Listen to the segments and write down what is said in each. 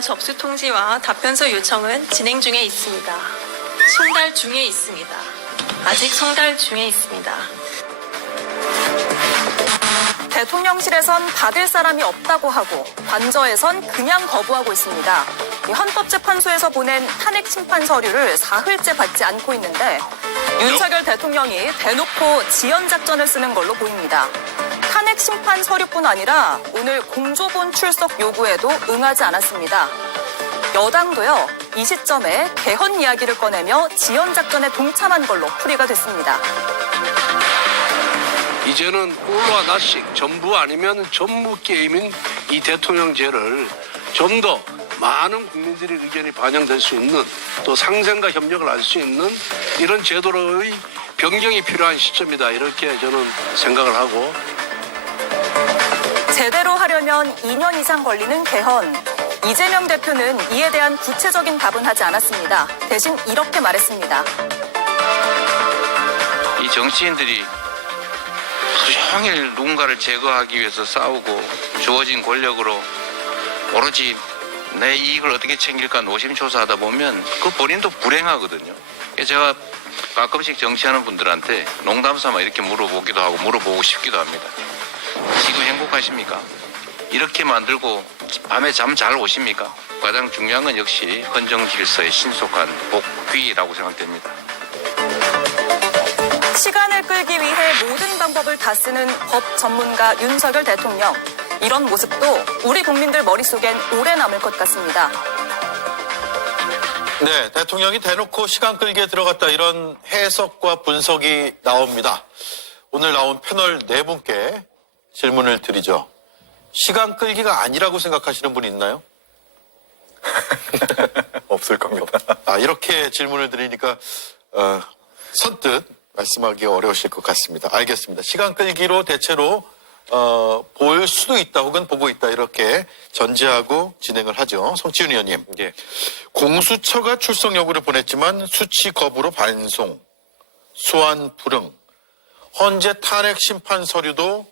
대한 접수 통지와 답변서 요청은 진행 중에 있습니다. 송달 중에 있습니다. 아직 송달 중에 있습니다. 대통령실에선 받을 사람이 없다고 하고 관저에선 그냥 거부하고 있습니다. 헌법재판소에서 보낸 탄핵 심판 서류를 사흘째 받지 않고 있는데 윤석열 대통령이 대놓고 지연 작전을 쓰는 걸로 보입니다. 탄핵 심판 서류뿐 아니라 오늘 공조본 출석 요구에도 응하지 않았습니다. 여당도요, 이 시점에 개헌 이야기를 꺼내며 지연 작전에 동참한 걸로 풀이가 됐습니다. 이제는 꼴로 하나씩 전부 아니면 전무 게임인 이 대통령제를 좀 더 많은 국민들의 의견이 반영될 수 있는, 또 상생과 협력을 할 수 있는 이런 제도로의 변경이 필요한 시점이다, 이렇게 저는 생각을 하고. 제대로 하려면 2년 이상 걸리는 개헌. 이재명 대표는 이에 대한 구체적인 답은 하지 않았습니다. 대신 이렇게 말했습니다. 이 정치인들이 하루 종일 누군가를 제거하기 위해서 싸우고 주어진 권력으로 오로지 내 이익을 어떻게 챙길까 노심초사하다 보면 그 본인도 불행하거든요. 제가 가끔씩 정치하는 분들한테 농담삼아 이렇게 물어보기도 하고 물어보고 싶기도 합니다. 지금 행복하십니까? 이렇게 만들고 밤에 잠 잘 오십니까? 가장 중요한 건 역시 헌정 질서의 신속한 복귀라고 생각됩니다. 시간을 끌기 위해 모든 방법을 다 쓰는 법 전문가 윤석열 대통령. 이런 모습도 우리 국민들 머릿속엔 오래 남을 것 같습니다. 네, 대통령이 대놓고 시간 끌기에 들어갔다, 이런 해석과 분석이 나옵니다. 오늘 나온 패널 네 분께 질문을 드리죠. 시간 끌기가 아니라고 생각하시는 분 있나요? 없을 겁니다. 이렇게 질문을 드리니까 선뜻 말씀하기 어려우실 것 같습니다. 알겠습니다. 시간 끌기로 대체로 볼 수도 있다, 혹은 보고 있다, 이렇게 전제하고 진행을 하죠. 성치윤 의원님. 예. 공수처가 출석 요구를 보냈지만 수치 거부로 반송, 소환 불응, 헌재 탄핵 심판 서류도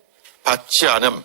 받지 않음.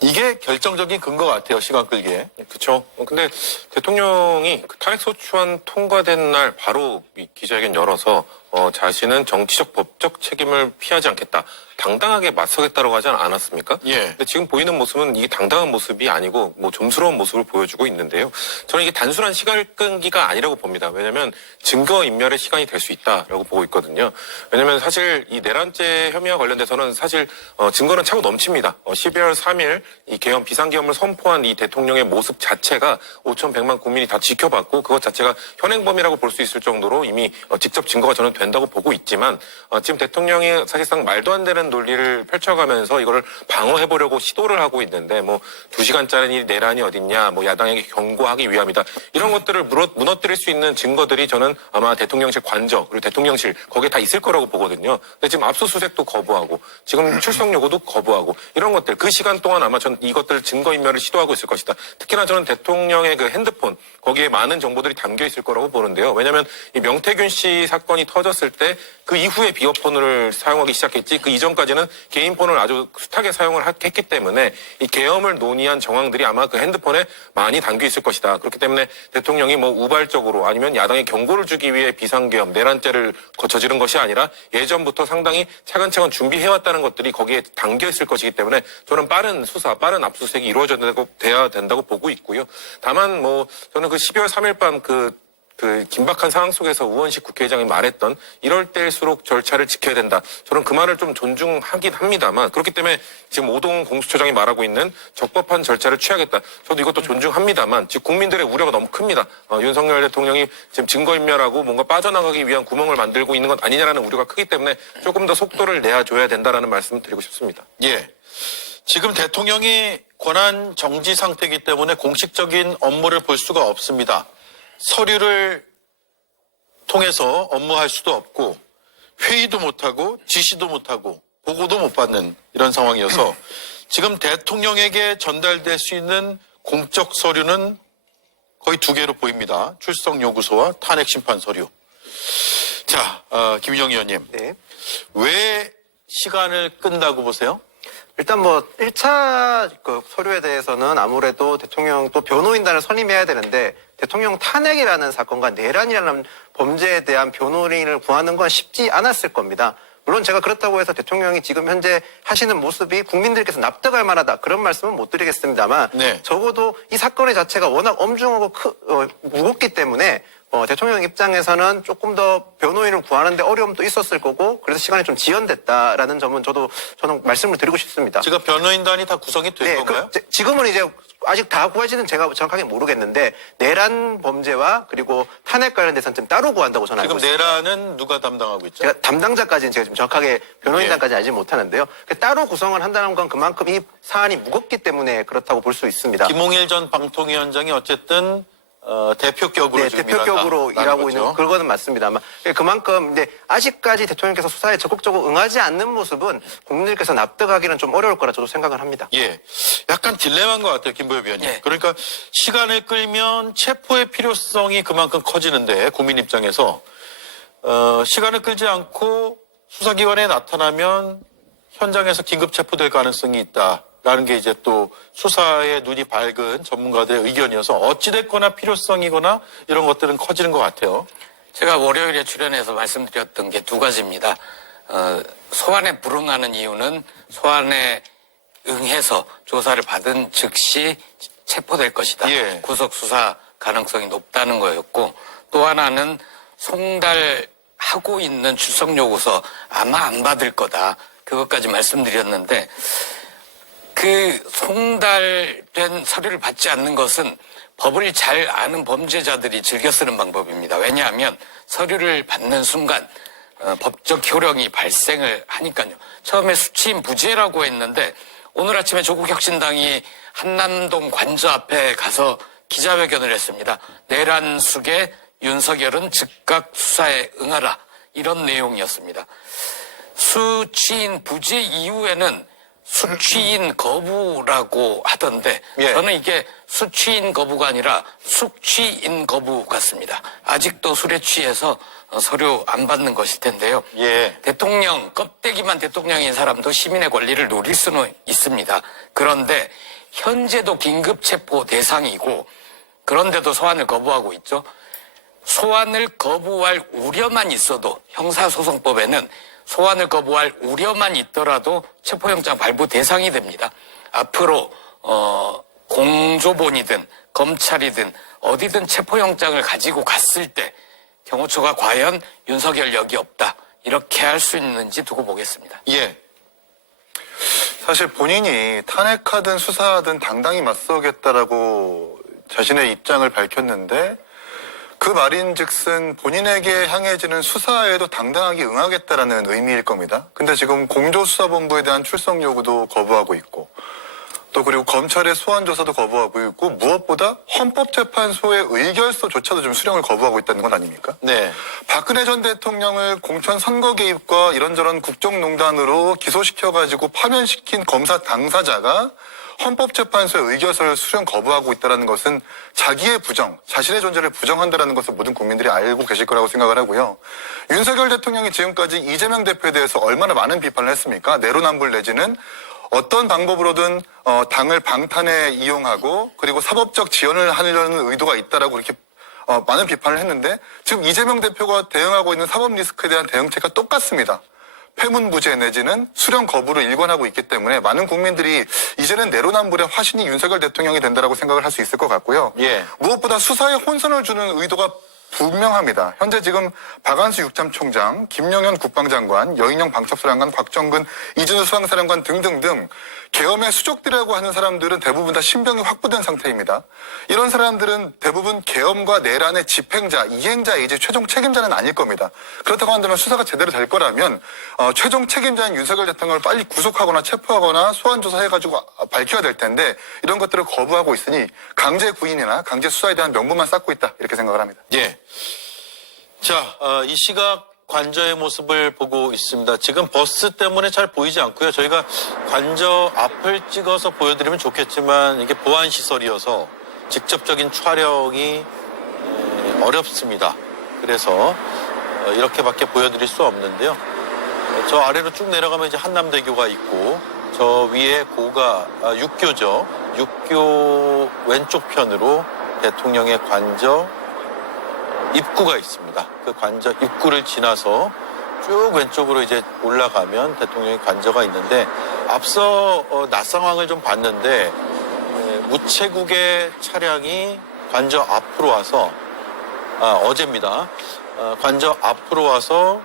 이게 결정적인 근거 같아요, 시간 끌기에. 그렇죠. 근데 대통령이 그 탄핵소추안 통과된 날 바로 이 기자회견 열어서 자신은 정치적 법적 책임을 피하지 않겠다, 당당하게 맞서겠다라고 하지 않았습니까? 예. 근데 지금 보이는 모습은 이게 당당한 모습이 아니고 뭐 좀스러운 모습을 보여주고 있는데요. 저는 이게 단순한 시간 끌기가 아니라고 봅니다. 왜냐하면 증거 인멸의 시간이 될 수 있다라고 보고 있거든요. 왜냐하면 사실 이 내란죄 혐의와 관련돼서는 사실 증거는 차고 넘칩니다. 12월 3일 이 개헌 비상계엄을 선포한 이 대통령의 모습 자체가 5,100만 국민이 다 지켜봤고, 그것 자체가 현행범이라고 볼 수 있을 정도로 이미 직접 증거가 저는 된다고 보고 있지만, 지금 대통령이 사실상 말도 안 되는 논리를 펼쳐가면서 이거를 방어해보려고 시도를 하고 있는데, 뭐 2시간짜리 내란이 어딨냐, 뭐 야당에게 경고하기 위함이다, 이런 것들을 무너뜨릴 수 있는 증거들이 저는 아마 대통령실 관저 그리고 대통령실 거기에 다 있을 거라고 보거든요. 근데 지금 압수수색도 거부하고 지금 출석 요구도 거부하고, 이런 것들 그 시간 동안 아마 전 이것들 증거인멸을 시도하고 있을 것이다. 특히나 저는 대통령의 그 핸드폰, 거기에 많은 정보들이 담겨 있을 거라고 보는데요. 왜냐하면 이 명태균 씨 사건이 터졌을 때 그 이후에 비어폰을 사용하기 시작했지, 그 이전까지는 개인폰을 아주 숱하게 사용을 했기 때문에 이 계엄을 논의한 정황들이 아마 그 핸드폰에 많이 담겨 있을 것이다. 그렇기 때문에 대통령이 뭐 우발적으로 아니면 야당에 경고를 주기 위해 비상계엄, 내란죄를 저지른 것이 아니라 예전부터 상당히 차근차근 준비해왔다는 것들이 거기에 담겨 있을 것이기 때문에 저는 빠른 수사, 빠른 압수수색이 이루어져야 된다고 보고 있고요. 다만 뭐 저는 그 12월 3일 밤 그 긴박한 상황 속에서 우원식 국회의장이 말했던 이럴 때일수록 절차를 지켜야 된다, 저는 그 말을 좀 존중하긴 합니다만, 그렇기 때문에 지금 오동 공수처장이 말하고 있는 적법한 절차를 취하겠다, 저도 이것도 존중합니다만, 지금 국민들의 우려가 너무 큽니다. 윤석열 대통령이 지금 증거인멸하고 뭔가 빠져나가기 위한 구멍을 만들고 있는 것 아니냐라는 우려가 크기 때문에 조금 더 속도를 내줘야 된다라는 말씀을 드리고 싶습니다. 예. 지금 대통령이 권한 정지 상태이기 때문에 공식적인 업무를 볼 수가 없습니다. 서류를 통해서 업무할 수도 없고, 회의도 못하고, 지시도 못하고, 보고도 못 받는 이런 상황이어서 지금 대통령에게 전달될 수 있는 공적 서류는 거의 두 개로 보입니다. 출석 요구서와 탄핵 심판 서류. 자, 김인영 의원님. 네. 왜 시간을 끈다고 보세요? 일단 뭐 1차 그 서류에 대해서는 아무래도 대통령 또 변호인단을 선임해야 되는데 대통령 탄핵이라는 사건과 내란이라는 범죄에 대한 변호인을 구하는 건 쉽지 않았을 겁니다. 물론 제가 그렇다고 해서 대통령이 지금 현재 하시는 모습이 국민들께서 납득할 만하다 그런 말씀은 못 드리겠습니다만 네. 적어도 이 사건의 자체가 워낙 엄중하고 무겁기 때문에 대통령 입장에서는 조금 더 변호인을 구하는데 어려움도 있었을 거고 그래서 시간이 좀 지연됐다라는 점은 저는 말씀을 드리고 싶습니다. 지금 변호인단이 다 구성이 된 건가요? 지금은 이제 아직 다 구해지는 제가 정확하게 모르겠는데 내란 범죄와 그리고 탄핵 관련돼서는 좀 따로 구한다고 저는 알고 지금 있습니다. 내란은 누가 담당하고 있죠? 제가 담당자까지는 제가 지금 정확하게 변호인단까지 알지 못하는데요. 따로 구성을 한다는 건 그만큼 이 사안이 무겁기 때문에 그렇다고 볼 수 있습니다. 김홍일 전 방통위원장이 어쨌든 대표격으로 네, 지금 대표격으로 일하고 거죠. 있는 그거는 맞습니다만 그만큼 이제 아직까지 대통령께서 수사에 적극적으로 응하지 않는 모습은 국민들께서 납득하기는 좀 어려울 거라 저도 생각을 합니다. 예, 약간 딜레마인 것 같아요, 김보엽 위원님. 예. 그러니까 시간을 끌면 체포의 필요성이 그만큼 커지는데 국민 입장에서 시간을 끌지 않고 수사기관에 나타나면 현장에서 긴급 체포될 가능성이 있다라는 게 이제 또 수사에 눈이 밝은 전문가들의 의견이어서 어찌됐거나 필요성이거나 이런 것들은 커지는 것 같아요. 제가 월요일에 출연해서 말씀드렸던 게 두 가지입니다. 소환에 불응하는 이유는 소환에 응해서 조사를 받은 즉시 체포될 것이다. 예. 구속 수사 가능성이 높다는 거였고 또 하나는 송달하고 있는 출석 요구서 아마 안 받을 거다. 그것까지 말씀드렸는데 그 송달된 서류를 받지 않는 것은 법을 잘 아는 범죄자들이 즐겨 쓰는 방법입니다. 왜냐하면 서류를 받는 순간 법적 효력이 발생을 하니까요. 처음에 수치인 부재라고 했는데 오늘 아침에 조국혁신당이 한남동 관저 앞에 가서 기자회견을 했습니다. 내란 숙의 윤석열은 즉각 수사에 응하라. 이런 내용이었습니다. 수취인 부재 이후에는 수취인 거부라고 하던데 예. 저는 이게 수취인 거부가 아니라 숙취인 거부 같습니다. 아직도 술에 취해서 서류 안 받는 것일 텐데요. 예. 대통령, 껍데기만 대통령인 사람도 시민의 권리를 누릴 수는 있습니다. 그런데 현재도 긴급체포 대상이고 그런데도 소환을 거부하고 있죠. 소환을 거부할 우려만 있어도 형사소송법에는 소환을 거부할 우려만 있더라도 체포영장 발부 대상이 됩니다. 앞으로 공조본이든 검찰이든 어디든 체포영장을 가지고 갔을 때 경호처가 과연 윤석열 여기 없다 이렇게 할 수 있는지 두고 보겠습니다. 예. 사실 본인이 탄핵하든 수사하든 당당히 맞서겠다라고 자신의 입장을 밝혔는데 그 말인즉슨 본인에게 향해지는 수사에도 당당하게 응하겠다라는 의미일 겁니다. 근데 지금 공조수사본부에 대한 출석 요구도 거부하고 있고 또 그리고 검찰의 소환 조사도 거부하고 있고 무엇보다 헌법재판소의 의결서조차도 좀 수령을 거부하고 있다는 건 아닙니까? 네. 박근혜 전 대통령을 공천 선거 개입과 이런저런 국정농단으로 기소시켜가지고 파면시킨 검사 당사자가 헌법재판소의 의결서를 수령 거부하고 있다는 것은 자기의 부정, 자신의 존재를 부정한다는 것을 모든 국민들이 알고 계실 거라고 생각을 하고요. 윤석열 대통령이 지금까지 이재명 대표에 대해서 얼마나 많은 비판을 했습니까? 내로남불 내지는 어떤 방법으로든 당을 방탄에 이용하고 그리고 사법적 지원을 하려는 의도가 있다라고 이렇게 많은 비판을 했는데 지금 이재명 대표가 대응하고 있는 사법 리스크에 대한 대응책과 똑같습니다. 폐문부재 내지는 수령 거부를 일관하고 있기 때문에 많은 국민들이 이제는 내로남불의 화신이 윤석열 대통령이 된다라고 생각을 할 수 있을 것 같고요. 예. 무엇보다 수사에 혼선을 주는 의도가 분명합니다. 현재 지금 박안수 육참총장, 김영현 국방장관, 여인영 방첩사령관, 곽정근, 이준우 수방사령관 등등등 계엄의 수족들이라고 하는 사람들은 대부분 다 신병이 확보된 상태입니다. 이런 사람들은 대부분 계엄과 내란의 집행자, 이행자이지 최종 책임자는 아닐 겁니다. 그렇다고 한다면 수사가 제대로 될 거라면 최종 책임자인 윤석열 대통령을 빨리 구속하거나 체포하거나 소환조사해가지고 밝혀야 될 텐데 이런 것들을 거부하고 있으니 강제 구인이나 강제 수사에 대한 명분만 쌓고 있다 이렇게 생각을 합니다. 예. 자, 이 시각 관저의 모습을 보고 있습니다. 지금 버스 때문에 잘 보이지 않고요. 저희가 관저 앞을 찍어서 보여드리면 좋겠지만 이게 보안시설이어서 직접적인 촬영이 어렵습니다. 그래서 이렇게밖에 보여드릴 수 없는데요. 저 아래로 쭉 내려가면 이제 한남대교가 있고 저 위에 고가, 육교죠. 육교 왼쪽 편으로 대통령의 관저 입구가 있습니다. 그 관저 입구를 지나서 쭉 왼쪽으로 이제 올라가면 대통령의 관저가 있는데 앞서 낮 상황을 좀 봤는데 우체국의 차량이 관저 앞으로 와서 어제입니다. 관저 앞으로 와서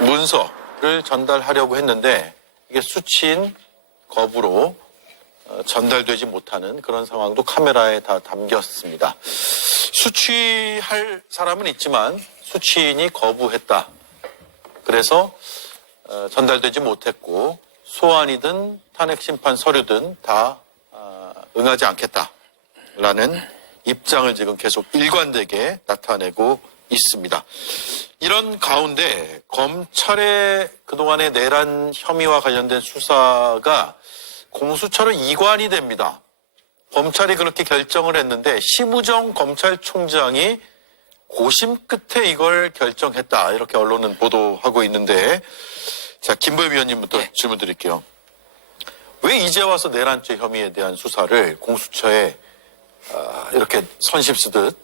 문서를 전달하려고 했는데 이게 수치인 거부로 전달되지 못하는 그런 상황도 카메라에 다 담겼습니다. 수취할 사람은 있지만 수취인이 거부했다. 그래서 전달되지 못했고 소환이든 탄핵 심판 서류든 다 응하지 않겠다라는 입장을 지금 계속 일관되게 나타내고 있습니다. 이런 가운데 검찰의 그동안의 내란 혐의와 관련된 수사가 공수처로 이관이 됩니다. 검찰이 그렇게 결정을 했는데 심우정 검찰총장이 고심 끝에 이걸 결정했다. 이렇게 언론은 보도하고 있는데 자, 김보엽 위원님부터 질문 드릴게요. 왜 이제 와서 내란죄 혐의에 대한 수사를 공수처에 이렇게 선심 쓰듯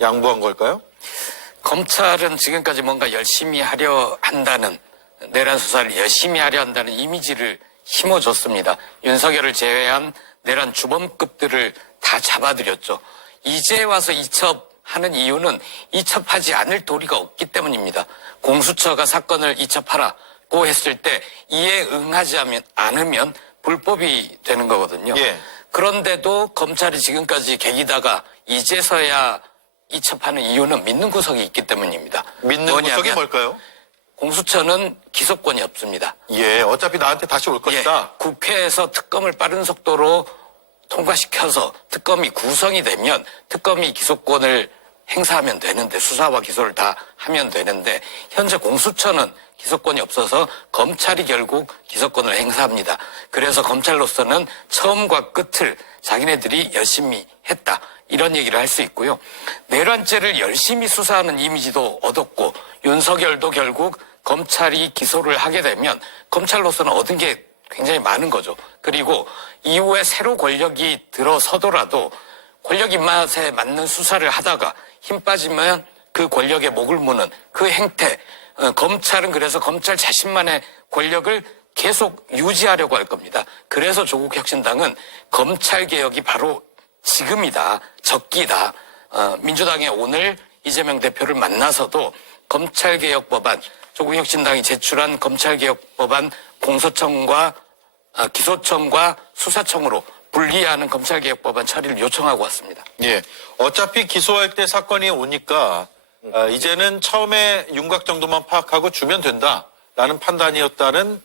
양보한 걸까요? 검찰은 지금까지 뭔가 열심히 하려 한다는, 내란 수사를 열심히 하려 한다는 이미지를 심어줬습니다. 윤석열을 제외한 내란 주범급들을 다 잡아들였죠. 이제 와서 이첩하는 이유는 이첩하지 않을 도리가 없기 때문입니다. 공수처가 사건을 이첩하라고 했을 때 이에 응하지 않으면 불법이 되는 거거든요. 예. 그런데도 검찰이 지금까지 개기다가 이제서야 이첩하는 이유는 믿는 구석이 있기 때문입니다. 믿는 구석이 뭘까요? 공수처는 기소권이 없습니다. 예, 어차피 나한테 다시 올 것이다. 국회에서 특검을 빠른 속도로 통과시켜서 특검이 구성이 되면 특검이 기소권을 행사하면 되는데, 수사와 기소를 다 하면 되는데 현재 공수처는 기소권이 없어서 검찰이 결국 기소권을 행사합니다. 그래서 검찰로서는 처음과 끝을 자기네들이 열심히 했다, 이런 얘기를 할 수 있고요. 내란죄를 열심히 수사하는 이미지도 얻었고 윤석열도 결국 검찰이 기소를 하게 되면 검찰로서는 얻은 게 굉장히 많은 거죠. 그리고 이후에 새로 권력이 들어서더라도 권력 입맛에 맞는 수사를 하다가 힘 빠지면 그 권력의 목을 무는 그 행태, 검찰은 그래서 검찰 자신만의 권력을 계속 유지하려고 할 겁니다. 그래서 조국혁신당은 검찰개혁이 바로 지금이다, 적기다. 민주당이 오늘 이재명 대표를 만나서도 검찰개혁 법안, 조국혁신당이 제출한 검찰개혁 법안 공소청과 기소청과 수사청으로 분리하는 검찰개혁 법안 처리를 요청하고 왔습니다. 예, 어차피 기소할 때 사건이 오니까 이제는 처음에 윤곽 정도만 파악하고 주면 된다라는 판단이었다는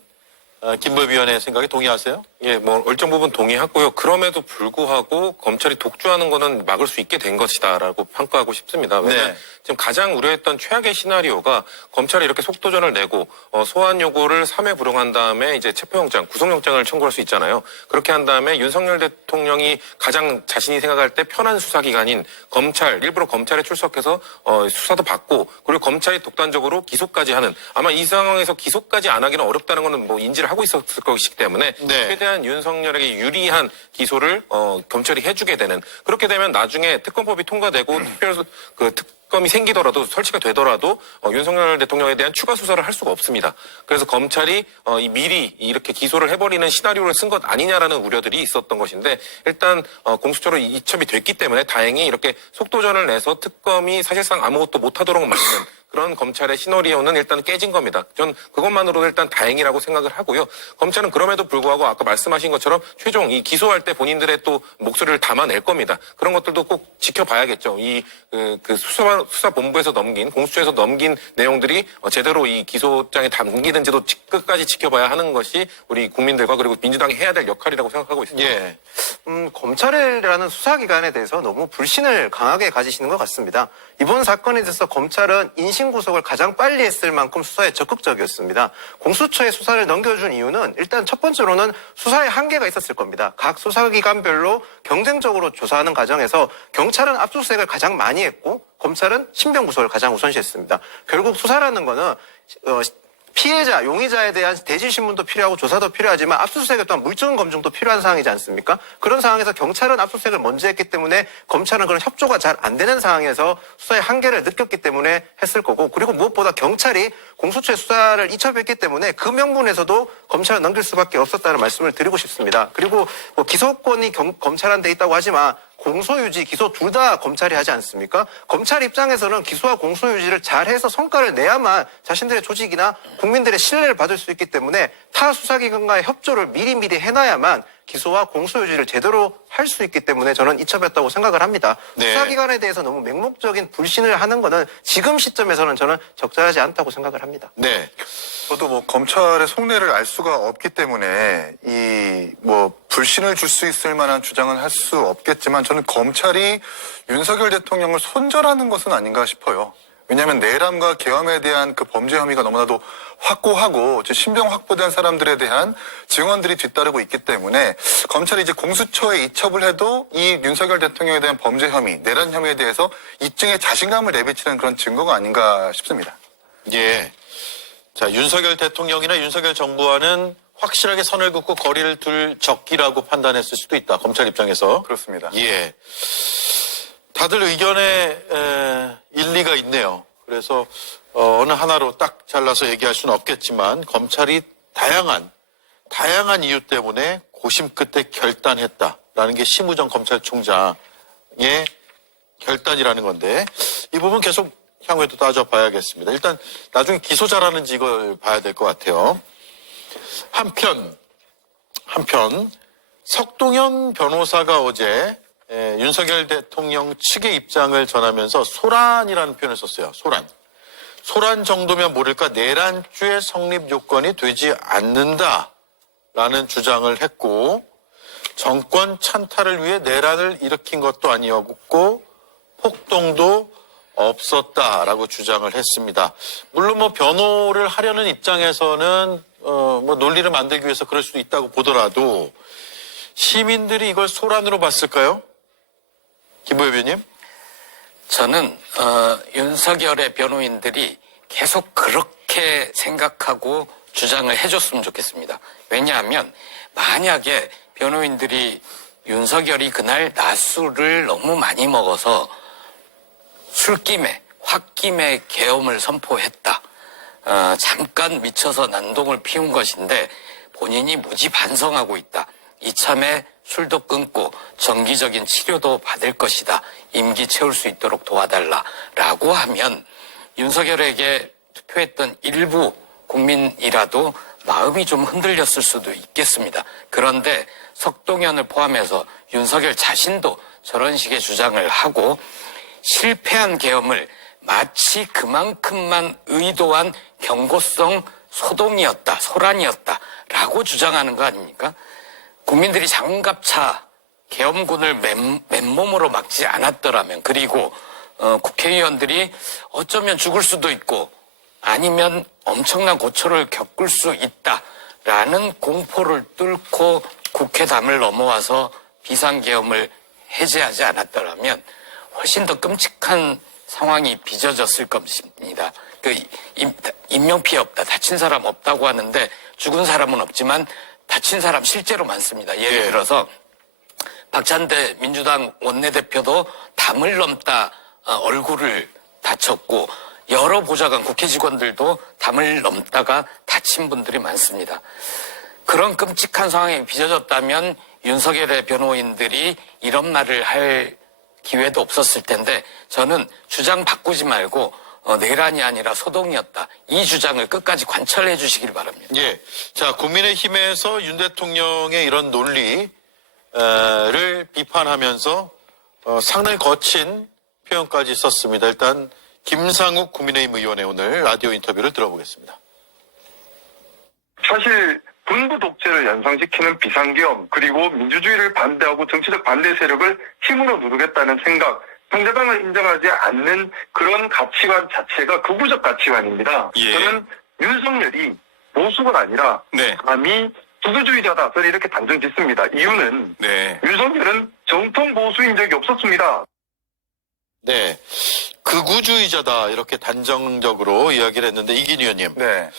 김보엽 위원의 생각에 동의하세요? 예, 뭐 일정 부분 동의하고요. 그럼에도 불구하고 검찰이 독주하는 거는 막을 수 있게 된 것이다라고 평가하고 싶습니다. 왜냐하면 네. 지금 가장 우려했던 최악의 시나리오가 검찰이 이렇게 속도전을 내고 소환 요구를 3회 불응한 다음에 이제 체포영장, 구속영장을 청구할 수 있잖아요. 그렇게 한 다음에 윤석열 대통령이 가장 자신이 생각할 때 편한 수사기관인 검찰, 일부러 검찰에 출석해서 수사도 받고 그리고 검찰이 독단적으로 기소까지 하는, 아마 이 상황에서 기소까지 안 하기는 어렵다는 거는 뭐 인지를 하고 있었을 것이기 때문에 네. 최대한 윤석열에게 유리한 기소를 검찰이 해주게 되는, 그렇게 되면 나중에 특검법이 통과되고 특검이 생기더라도 설치가 되더라도 윤석열 대통령에 대한 추가 수사를 할 수가 없습니다. 그래서 검찰이 미리 이렇게 기소를 해버리는 시나리오를 쓴 것 아니냐라는 우려들이 있었던 것인데, 일단 공수처로 이첩이 됐기 때문에 다행히 이렇게 속도전을 내서 특검이 사실상 아무것도 못하도록 만드는 그런 검찰의 시나리오는 일단 깨진 겁니다. 전 그것만으로도 일단 다행이라고 생각을 하고요. 검찰은 그럼에도 불구하고 아까 말씀하신 것처럼 최종 이 기소할 때 본인들의 또 목소리를 담아낼 겁니다. 그런 것들도 꼭 지켜봐야겠죠. 그 수사본부에서 넘긴, 공수처에서 넘긴 내용들이 제대로 이 기소장에 담기는지도 끝까지 지켜봐야 하는 것이 우리 국민들과 그리고 민주당이 해야 될 역할이라고 생각하고 있습니다. 예. 검찰이라는 수사기관에 대해서 너무 불신을 강하게 가지시는 것 같습니다. 이번 사건에 대해서 검찰은 인신구속을 가장 빨리 했을 만큼 수사에 적극적이었습니다. 공수처에 수사를 넘겨준 이유는 일단 첫 번째로는 수사에 한계가 있었을 겁니다. 각 수사기관별로 경쟁적으로 조사하는 과정에서 경찰은 압수수색을 가장 많이 했고 검찰은 신병구속을 가장 우선시했습니다. 결국 수사라는 거는 피해자, 용의자에 대한 대질 신문도 필요하고 조사도 필요하지만 압수수색에 또한 물증 검증도 필요한 상황이지 않습니까? 그런 상황에서 경찰은 압수수색을 먼저 했기 때문에 검찰은 그런 협조가 잘 안 되는 상황에서 수사의 한계를 느꼈기 때문에 했을 거고, 그리고 무엇보다 경찰이 공수처의 수사를 이첩했기 때문에 그 명분에서도 검찰을 넘길 수밖에 없었다는 말씀을 드리고 싶습니다. 그리고 뭐 기소권이 검찰한테 있다고 하지만 공소유지, 기소 둘 다 검찰이 하지 않습니까? 검찰 입장에서는 기소와 공소유지를 잘해서 성과를 내야만 자신들의 조직이나 국민들의 신뢰를 받을 수 있기 때문에 타 수사기관과의 협조를 미리미리 해놔야만 기소와 공소유지를 제대로 할 수 있기 때문에 저는 이첩했다고 생각을 합니다. 네. 수사기관에 대해서 너무 맹목적인 불신을 하는 거는 지금 시점에서는 저는 적절하지 않다고 생각을 합니다. 네. 저도 뭐 검찰의 속내를 알 수가 없기 때문에 이 뭐 불신을 줄 수 있을 만한 주장은 할 수 없겠지만 저는 검찰이 윤석열 대통령을 손절하는 것은 아닌가 싶어요. 왜냐하면 내람과 계엄에 대한 그 범죄 혐의가 너무나도 확고하고 신병 확보된 사람들에 대한 증언들이 뒤따르고 있기 때문에 검찰이 이제 공수처에 이첩을 해도 이 윤석열 대통령에 대한 범죄 혐의, 내란 혐의에 대해서 이증의 자신감을 내비치는 그런 증거가 아닌가 싶습니다. 예. 자, 윤석열 대통령이나 윤석열 정부와는 확실하게 선을 긋고 거리를 둘 적기라고 판단했을 수도 있다. 검찰 입장에서. 그렇습니다. 예. 다들 의견에 일리가 있네요. 그래서 어느 하나로 딱 잘라서 얘기할 수는 없겠지만 검찰이 다양한 이유 때문에 고심 끝에 결단했다라는 게 심우정 검찰총장의 결단이라는 건데 이 부분 계속 향후에도 따져봐야겠습니다. 일단 나중에 기소 잘하는지 이걸 봐야 될 것 같아요. 한편 석동현 변호사가 어제 윤석열 대통령 측의 입장을 전하면서 소란이라는 표현을 썼어요. 소란 정도면 모를까 내란죄 성립 요건이 되지 않는다라는 주장을 했고 정권 찬탈을 위해 내란을 일으킨 것도 아니었고 폭동도 없었다라고 주장을 했습니다. 물론 뭐 변호를 하려는 입장에서는 뭐 논리를 만들기 위해서 그럴 수도 있다고 보더라도 시민들이 이걸 소란으로 봤을까요? 김보혜 의원님? 저는 윤석열의 변호인들이 계속 그렇게 생각하고 주장을 해줬으면 좋겠습니다. 왜냐하면 만약에 변호인들이 윤석열이 그날 낮술을 너무 많이 먹어서 홧김에 계엄을 선포했다. 잠깐 미쳐서 난동을 피운 것인데 본인이 무지 반성하고 있다. 이참에 술도 끊고 정기적인 치료도 받을 것이다. 임기 채울 수 있도록 도와달라라고 하면 윤석열에게 투표했던 일부 국민이라도 마음이 좀 흔들렸을 수도 있겠습니다. 그런데 석동현을 포함해서 윤석열 자신도 저런 식의 주장을 하고 실패한 계엄을 마치 그만큼만 의도한 경고성 소동이었다, 소란이었다라고 주장하는 거 아닙니까? 국민들이 장갑차 계엄군을 맨몸으로 막지 않았더라면, 그리고 국회의원들이 어쩌면 죽을 수도 있고 아니면 엄청난 고초를 겪을 수 있다라는 공포를 뚫고 국회담을 넘어와서 비상계엄을 해제하지 않았더라면 훨씬 더 끔찍한 상황이 빚어졌을 것입니다. 인명피해 없다, 다친 사람 없다고 하는데 죽은 사람은 없지만 다친 사람 실제로 많습니다. 예를 들어서 박찬대 민주당 원내대표도 담을 넘다 얼굴을 다쳤고 여러 보좌관 국회 직원들도 담을 넘다가 다친 분들이 많습니다. 그런 끔찍한 상황이 빚어졌다면 윤석열의 변호인들이 이런 말을 할 기회도 없었을 텐데 저는 주장 바꾸지 말고 내란이 아니라 소동이었다. 이 주장을 끝까지 관철해 주시길 바랍니다. 예. 자, 국민의힘에서 윤 대통령의 이런 논리를 비판하면서 상당히 거친 표현까지 썼습니다. 일단 김상욱 국민의힘 의원의 오늘 라디오 인터뷰를 들어보겠습니다. 사실 군부 독재를 연상시키는 비상계엄, 그리고 민주주의를 반대하고 정치적 반대 세력을 힘으로 누르겠다는 생각, 상대방을 인정하지 않는 그런 가치관 자체가 극우적 가치관입니다. 저는 윤석열이 보수가 아니라 감히 극우주의자다, 저는 이렇게 단정 짓습니다. 이유는 윤석열은 정통 보수인 적이 없었습니다. 네, 극우주의자다 이렇게 단정적으로 이야기를 했는데 이긴 의원님. 네.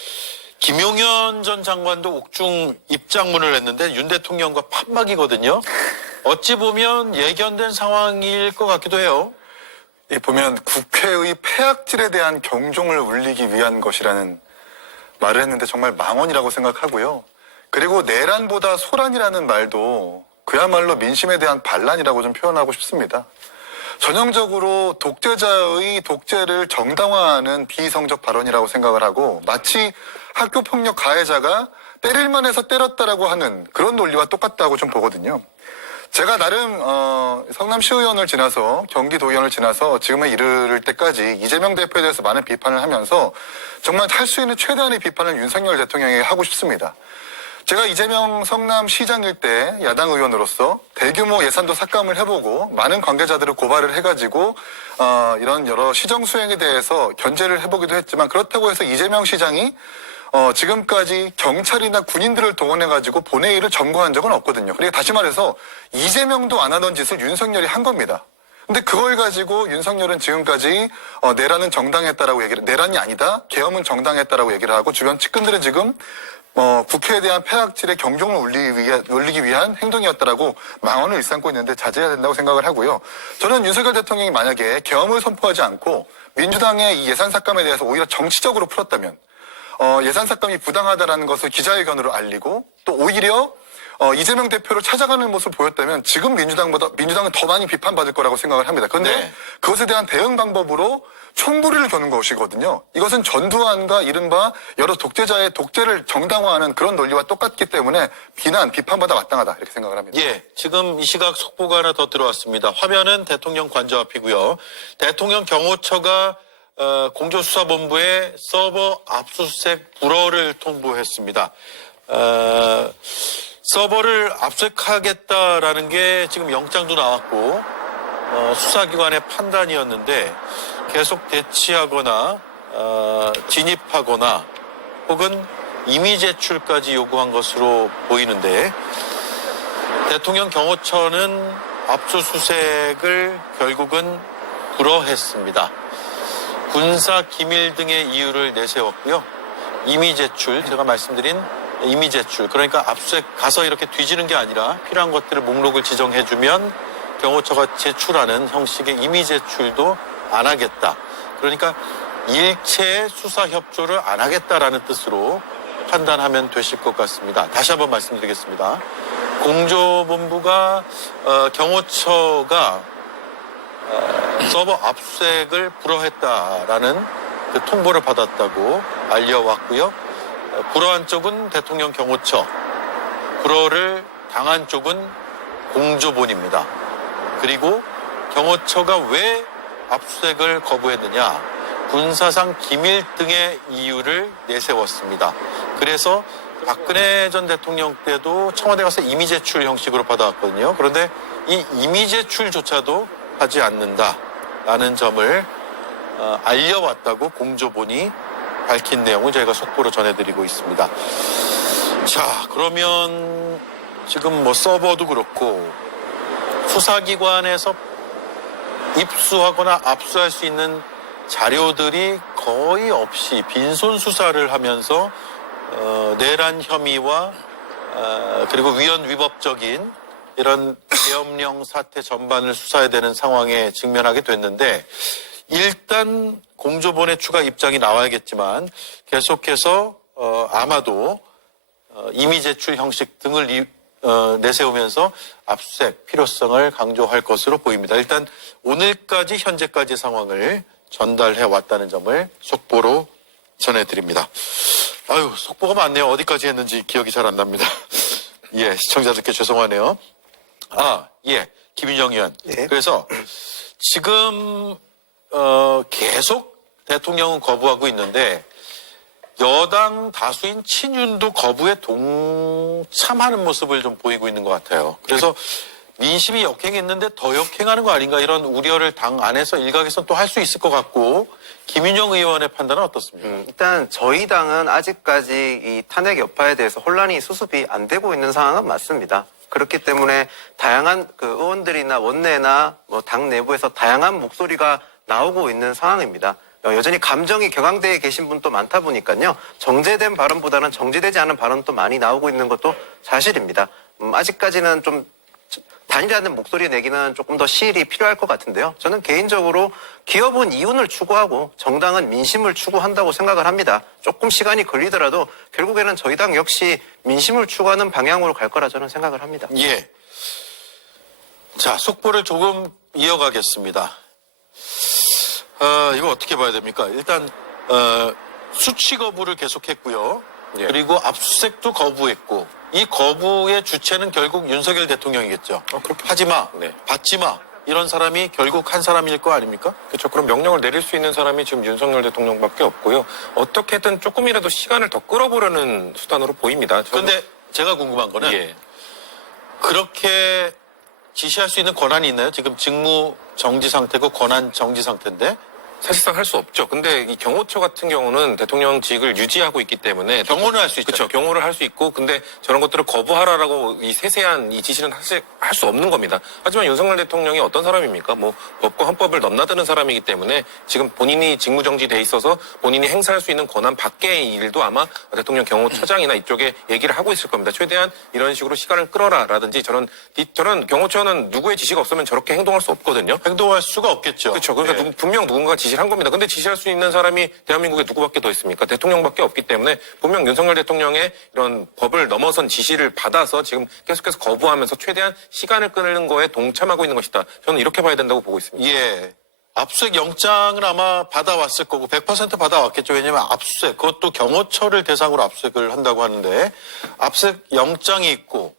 김용현 전 장관도 옥중 입장문을 냈는데 윤 대통령과 판박이거든요. 어찌 보면 예견된 상황일 것 같기도 해요. 이 보면 국회의 폐악질에 대한 경종을 울리기 위한 것이라는 말을 했는데 정말 망언이라고 생각하고요. 그리고 내란보다 소란이라는 말도 그야말로 민심에 대한 반란이라고 좀 표현하고 싶습니다. 전형적으로 독재자의 독재를 정당화하는 비이성적 발언이라고 생각을 하고 마치 학교폭력 가해자가 때릴만 해서 때렸다라고 하는 그런 논리와 똑같다고 좀 보거든요. 제가 나름 성남시의원을 지나서 경기도의원을 지나서 지금에 이르를 때까지 이재명 대표에 대해서 많은 비판을 하면서 정말 할 수 있는 최대한의 비판을 윤석열 대통령에게 하고 싶습니다. 제가 이재명 성남시장일 때 야당 의원으로서 대규모 예산도 삭감을 해보고 많은 관계자들을 고발을 해가지고 이런 여러 시정 수행에 대해서 견제를 해보기도 했지만 그렇다고 해서 이재명 시장이 지금까지 경찰이나 군인들을 동원해가지고 본회의를 점거한 적은 없거든요. 그러니까 다시 말해서 이재명도 안 하던 짓을 윤석열이 한 겁니다. 근데 그걸 가지고 윤석열은 지금까지 내란은 정당했다라고 내란이 아니다, 계엄은 정당했다라고 얘기를 하고 주변 측근들은 지금 국회에 대한 폐악질의 경종을 울리기 위한 행동이었다라고 망언을 일삼고 있는데 자제해야 된다고 생각을 하고요. 저는 윤석열 대통령이 만약에 계엄을 선포하지 않고 민주당의 이 예산 삭감에 대해서 오히려 정치적으로 풀었다면 예산 삭감이 부당하다라는 것을 기자회견으로 알리고 또 오히려 이재명 대표를 찾아가는 모습을 보였다면 지금 민주당은 더 많이 비판받을 거라고 생각을 합니다. 그런데 네. 그것에 대한 대응 방법으로 총부리를 겨눈 것이거든요. 이것은 전두환과 이른바 여러 독재자의 독재를 정당화하는 그런 논리와 똑같기 때문에 비판받아 마땅하다 이렇게 생각을 합니다. 예, 지금 이 시각 속보가 하나 더 들어왔습니다. 화면은 대통령 관저 앞이고요. 대통령 경호처가 공조수사본부에 서버 압수수색 불허를 통보했습니다. 서버를 압수하겠다라는 게 지금 영장도 나왔고 수사기관의 판단이었는데 계속 대치하거나 진입하거나 혹은 임의 제출까지 요구한 것으로 보이는데 대통령 경호처는 압수수색을 결국은 불허했습니다. 군사 기밀 등의 이유를 내세웠고요. 임의 제출, 제가 말씀드린 임의 제출, 그러니까 압수수색 가서 이렇게 뒤지는 게 아니라 필요한 것들을 목록을 지정해주면 경호처가 제출하는 형식의 임의 제출도 안 하겠다. 그러니까 일체 수사 협조를 안 하겠다라는 뜻으로 판단하면 되실 것 같습니다. 다시 한번 말씀드리겠습니다. 공조본부가 경호처가 서버 압수수색을 불허했다라는 그 통보를 받았다고 알려왔고요. 불허한 쪽은 대통령 경호처, 불허를 당한 쪽은 공조본입니다. 그리고 경호처가 왜 압수수색을 거부했느냐, 군사상 기밀 등의 이유를 내세웠습니다. 그래서 박근혜 전 대통령 때도 청와대 가서 임의 제출 형식으로 받아왔거든요. 그런데 이 임의 제출조차도 하지 않는다라는 점을 알려왔다고 공조본이 밝힌 내용을 저희가 속보로 전해드리고 있습니다. 자, 그러면 지금 서버도 그렇고 수사기관에서 입수하거나 압수할 수 있는 자료들이 거의 없이 빈손 수사를 하면서 내란 혐의와 그리고 위헌 위법적인 이런 계엄령 사태 전반을 수사해야 되는 상황에 직면하게 됐는데 일단 공조본의 추가 입장이 나와야겠지만 계속해서 아마도 임의 제출 형식 등을 내세우면서 압수수색 필요성을 강조할 것으로 보입니다. 일단 오늘까지 현재까지 상황을 전달해 왔다는 점을 속보로 전해드립니다. 아유, 속보가 많네요. 어디까지 했는지 기억이 잘 안 납니다. 예, 시청자들께 죄송하네요. 예, 김인영 의원. 예. 그래서 지금 계속 대통령은 거부하고 있는데 여당 다수인 친윤도 거부에 동참하는 모습을 좀 보이고 있는 것 같아요. 그래서 민심이 역행했는데 더 역행하는 거 아닌가 이런 우려를 당 안에서 일각에서 또 할 수 있을 것 같고 김인영 의원의 판단은 어떻습니까? 일단 저희 당은 아직까지 이 탄핵 여파에 대해서 혼란이 수습이 안 되고 있는 상황은 맞습니다. 그렇기 때문에 다양한 그 의원들이나 원내나 당 내부에서 다양한 목소리가 나오고 있는 상황입니다. 여전히 감정이 격앙되어 계신 분도 많다 보니까요. 정제된 발언보다는 정제되지 않은 발언도 많이 나오고 있는 것도 사실입니다. 아직까지는 좀 단일화된 목소리 내기는 조금 더 시일이 필요할 것 같은데요. 저는 개인적으로 기업은 이윤을 추구하고 정당은 민심을 추구한다고 생각을 합니다. 조금 시간이 걸리더라도 결국에는 저희 당 역시 민심을 추구하는 방향으로 갈 거라 저는 생각을 합니다. 예. 자, 속보를 조금 이어가겠습니다. 이거 어떻게 봐야 됩니까? 일단 수치 거부를 계속했고요. 예. 그리고 압수수색도 거부했고 이 거부의 주체는 결국 윤석열 대통령이겠죠. 하지 마, 네. 받지 마. 이런 사람이 결국 한 사람일 거 아닙니까? 그렇죠. 그럼 명령을 내릴 수 있는 사람이 지금 윤석열 대통령밖에 없고요. 어떻게든 조금이라도 시간을 더 끌어보려는 수단으로 보입니다. 그런데 제가 궁금한 거는 예. 그렇게 지시할 수 있는 권한이 있나요? 지금 직무 정지 상태고 권한 정지 상태인데 사실상 할 수 없죠. 근데 이 경호처 같은 경우는 대통령직을 유지하고 있기 때문에 경호는 할 수 있죠. 그렇죠. 경호를 할 수 있고, 근데 저런 것들을 거부하라라고 이 세세한 이 지시는 할 수 없는 겁니다. 하지만 윤석열 대통령이 어떤 사람입니까? 뭐 법과 헌법을 넘나드는 사람이기 때문에 지금 본인이 직무정지돼 있어서 본인이 행사할 수 있는 권한 밖의 일도 아마 대통령 경호처장이나 이쪽에 얘기를 하고 있을 겁니다. 최대한 이런 식으로 시간을 끌어라라든지 저런 경호처는 누구의 지시가 없으면 저렇게 행동할 수 없거든요. 행동할 수가 없겠죠. 그렇죠. 그러니까 예. 분명 누군가 지시를 한 겁니다. 근데 지시할 수 있는 사람이 대한민국에 누구밖에 더 있습니까? 대통령밖에 없기 때문에 분명 윤석열 대통령의 이런 법을 넘어선 지시를 받아서 지금 계속해서 거부하면서 최대한 시간을 끄는 거에 동참하고 있는 것이다. 저는 이렇게 봐야 된다고 보고 있습니다. 예. 압수수색 영장을 아마 받아왔을 거고 100% 받아왔겠죠. 왜냐하면 압수수색, 그것도 경호처를 대상으로 압수수색을 한다고 하는데 압수수색 영장이 있고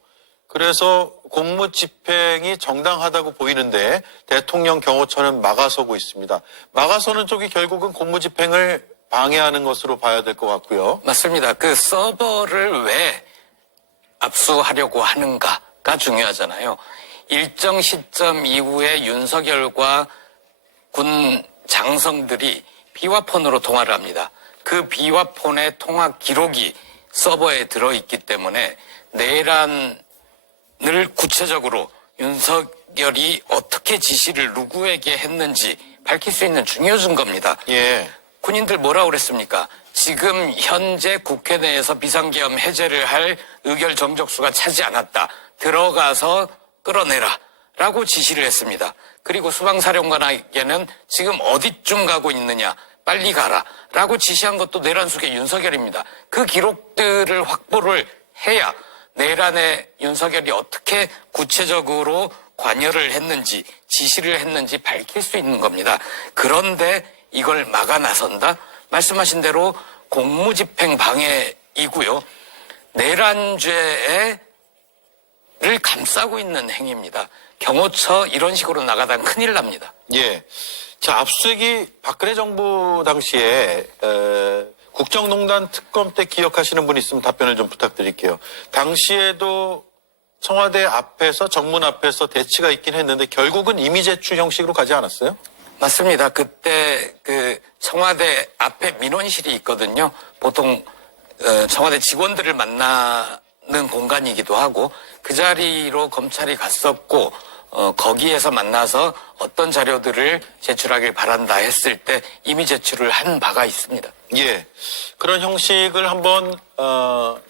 그래서 공무집행이 정당하다고 보이는데 대통령 경호처는 막아서고 있습니다. 막아서는 쪽이 결국은 공무집행을 방해하는 것으로 봐야 될 것 같고요. 맞습니다. 그 서버를 왜 압수하려고 하는가가 중요하잖아요. 일정 시점 이후에 윤석열과 군 장성들이 비화폰으로 통화를 합니다. 그 비화폰의 통화 기록이 서버에 들어있기 때문에 내란을 구체적으로 윤석열이 어떻게 지시를 누구에게 했는지 밝힐 수 있는 중요 증거입니다. 예. 군인들 뭐라고 그랬습니까? 지금 현재 국회 내에서 비상계엄 해제를 할 의결 정족수가 차지 않았다. 들어가서 끌어내라. 라고 지시를 했습니다. 그리고 수방사령관에게는 지금 어디쯤 가고 있느냐. 빨리 가라. 라고 지시한 것도 내란 속의 윤석열입니다. 그 기록들을 확보를 해야 내란에 윤석열이 어떻게 구체적으로 관여를 했는지 지시를 했는지 밝힐 수 있는 겁니다. 그런데 이걸 막아 나선다? 말씀하신 대로 공무집행 방해이고요. 내란죄를 감싸고 있는 행위입니다. 경호처 이런 식으로 나가다 큰일 납니다. 예. 자, 압수수색이 박근혜 정부 당시에 국정농단 특검 때 기억하시는 분 있으면 답변을 좀 부탁드릴게요. 당시에도 청와대 앞에서 정문 앞에서 대치가 있긴 했는데 결국은 임의 제출 형식으로 가지 않았어요? 맞습니다. 그때 그 청와대 앞에 민원실이 있거든요. 보통 청와대 직원들을 만나는 공간이기도 하고 그 자리로 검찰이 갔었고 거기에서 만나서 어떤 자료들을 제출하길 바란다 했을 때 이미 제출을 한 바가 있습니다. 예. 그런 형식을 한번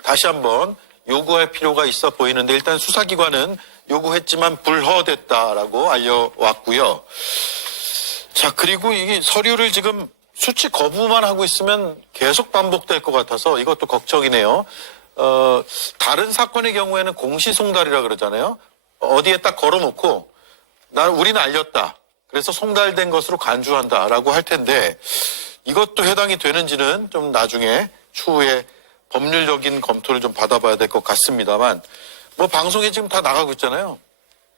다시 한번 요구할 필요가 있어 보이는데 일단 수사기관은 요구했지만 불허됐다라고 알려왔고요. 자, 그리고 이게 서류를 지금 수치 거부만 하고 있으면 계속 반복될 것 같아서 이것도 걱정이네요. 다른 사건의 경우에는 공시송달이라 그러잖아요. 어디에 딱 걸어놓고 우리는 알렸다. 그래서 송달된 것으로 간주한다라고 할 텐데 이것도 해당이 되는지는 좀 나중에 추후에 법률적인 검토를 좀 받아봐야 될 것 같습니다만 뭐 방송에 지금 다 나가고 있잖아요.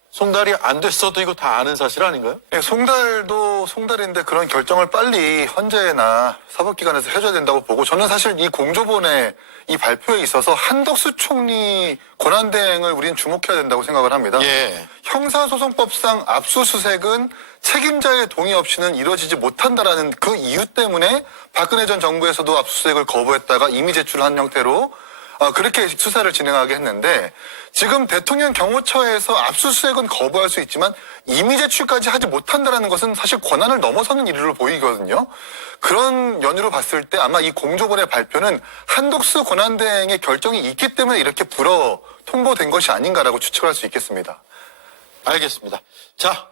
송달이 안 됐어도 이거 다 아는 사실 아닌가요? 네, 송달도 송달인데 그런 결정을 빨리 헌재나 사법기관에서 해줘야 된다고 보고 저는 사실 이 공조본의 이 발표에 있어서 한덕수 총리 권한대행을 우린 주목해야 된다고 생각을 합니다. 예. 형사소송법상 압수수색은 책임자의 동의 없이는 이루어지지 못한다라는 그 이유 때문에 박근혜 전 정부에서도 압수수색을 거부했다가 임의 제출한 형태로 그렇게 수사를 진행하게 했는데 지금 대통령 경호처에서 압수수색은 거부할 수 있지만 임의 제출까지 하지 못한다는 것은 사실 권한을 넘어서는 일로 보이거든요. 그런 연유로 봤을 때 아마 이 공조본의 발표는 한독수 권한대행의 결정이 있기 때문에 이렇게 불어 통보된 것이 아닌가라고 추측할 수 있겠습니다. 알겠습니다. 자,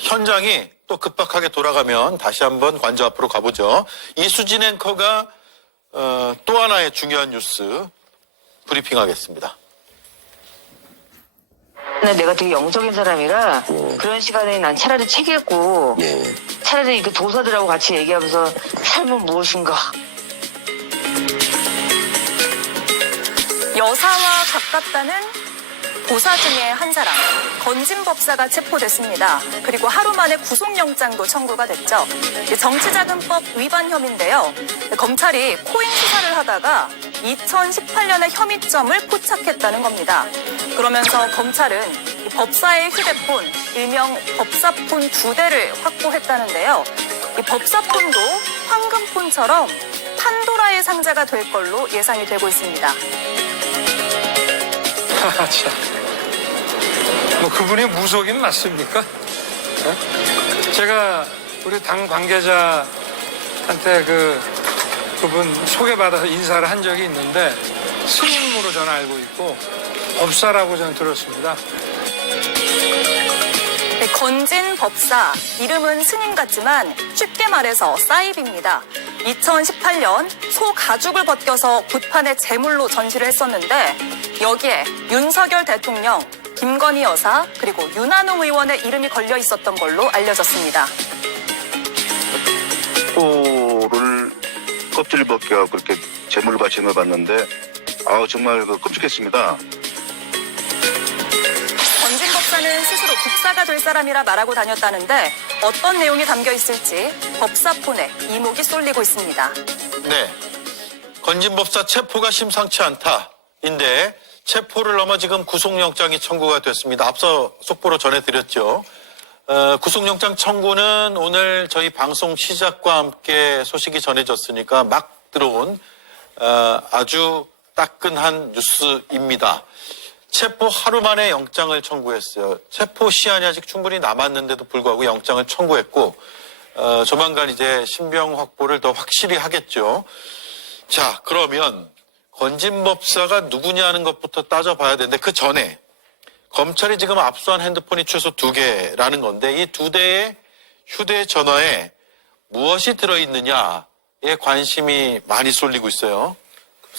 현장이 또 급박하게 돌아가면 다시 한번 관저 앞으로 가보죠. 이수진 앵커가 또 하나의 중요한 뉴스 브리핑하겠습니다. 내가 되게 영적인 사람이라 그런 시간에 난 차라리 책 읽고 차라리 그 도사들하고 같이 얘기하면서 삶은 무엇인가. 여사와 가깝다는 도사 중에 한 사람, 건진법사가 체포됐습니다. 그리고 하루 만에 구속영장도 청구가 됐죠. 정치자금법 위반 혐의인데요. 검찰이 코인 수사를 하다가 2018년에 혐의점을 포착했다는 겁니다. 그러면서 검찰은 법사의 휴대폰, 일명 법사폰 2대를 확보했다는데요. 이 법사폰도 황금폰처럼 판도라의 상자가 될 걸로 예상이 되고 있습니다. 뭐 그분이 무속인 맞습니까? 네? 제가 우리 당 관계자한테 그분 소개받아서 인사를 한 적이 있는데 스님으로 저는 알고 있고 법사라고 저는 들었습니다. 네, 건진 법사, 이름은 스님 같지만 쉽게 말해서 사입입니다. 2018년 소 가죽을 벗겨서 굿판에 제물로 전시를 했었는데 여기에 윤석열 대통령, 김건희 여사, 그리고 윤한홍 의원의 이름이 걸려 있었던 걸로 알려졌습니다. 소를 껍질 벗겨 그렇게 제물을 바치는 걸 봤는데 정말 끔찍했습니다. 건진 법사는 스스로 국사가 될 사람이라 말하고 다녔다는데 어떤 내용이 담겨 있을지 법사폰에 이목이 쏠리고 있습니다. 네, 건진법사 체포가 심상치 않다인데 체포를 넘어 지금 구속영장이 청구가 됐습니다. 앞서 속보로 전해드렸죠. 구속영장 청구는 오늘 저희 방송 시작과 함께 소식이 전해졌으니까 막 들어온 아주 따끈한 뉴스입니다. 체포 하루 만에 영장을 청구했어요. 체포 시한이 아직 충분히 남았는데도 불구하고 영장을 청구했고 조만간 이제 신병 확보를 더 확실히 하겠죠. 자, 그러면 건진법사가 누구냐는 것부터 따져봐야 되는데 그 전에 검찰이 지금 압수한 핸드폰이 최소 2개라는 건데 이 2대의 휴대전화에 무엇이 들어있느냐에 관심이 많이 쏠리고 있어요.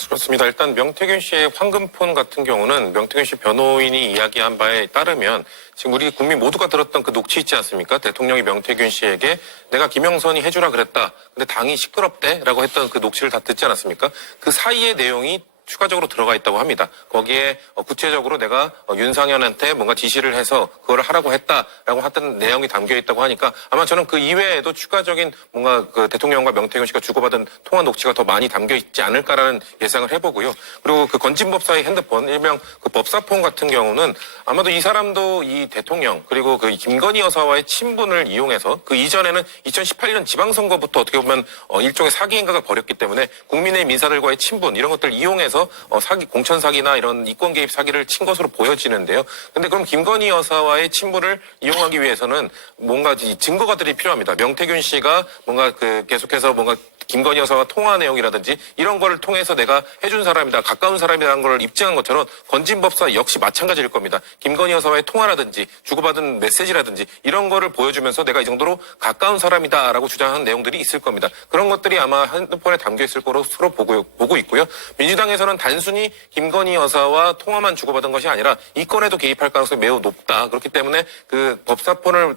그렇습니다. 일단 명태균 씨의 황금폰 같은 경우는 명태균 씨 변호인이 이야기한 바에 따르면 지금 우리 국민 모두가 들었던 그 녹취 있지 않습니까? 대통령이 명태균 씨에게 내가 김영선이 해주라 그랬다. 근데 당이 시끄럽대라고 했던 그 녹취를 다 듣지 않았습니까? 그 사이의 내용이 추가적으로 들어가 있다고 합니다. 거기에 구체적으로 내가 윤상현한테 뭔가 지시를 해서 그걸 하라고 했다라고 하던 내용이 담겨 있다고 하니까 아마 저는 그 이외에도 추가적인 뭔가 그 대통령과 명태균 씨가 주고받은 통화 녹취가 더 많이 담겨 있지 않을까라는 예상을 해보고요. 그리고 그 건진법사의 핸드폰, 일명 그 법사폰 같은 경우는 아마도 이 사람도 이 대통령 그리고 그 김건희 여사와의 친분을 이용해서 그 이전에는 2018년 지방선거부터 어떻게 보면 일종의 사기 행각을 벌였기 때문에 국민의힘 인사들과의 친분 이런 것들 이용해서 사기, 공천 사기나 이런 이권 개입 사기를 친 것으로 보여지는데요. 근데 그럼 김건희 여사와의 친분을 이용하기 위해서는 뭔가 증거가들이 필요합니다. 명태균 씨가 뭔가 계속해서 뭔가 김건희 여사와 통화 내용이라든지 이런 거를 통해서 내가 해준 사람이다, 가까운 사람이라는 걸 입증한 것처럼 건진법사 역시 마찬가지일 겁니다. 김건희 여사와의 통화라든지 주고받은 메시지라든지 이런 거를 보여주면서 내가 이 정도로 가까운 사람이다라고 주장한 내용들이 있을 겁니다. 그런 것들이 아마 핸드폰에 담겨 있을 거로 서로 보고 있고요. 민주당에서는 단순히 김건희 여사와 통화만 주고받은 것이 아니라 이 건에도 개입할 가능성이 매우 높다. 그렇기 때문에 그 법사폰을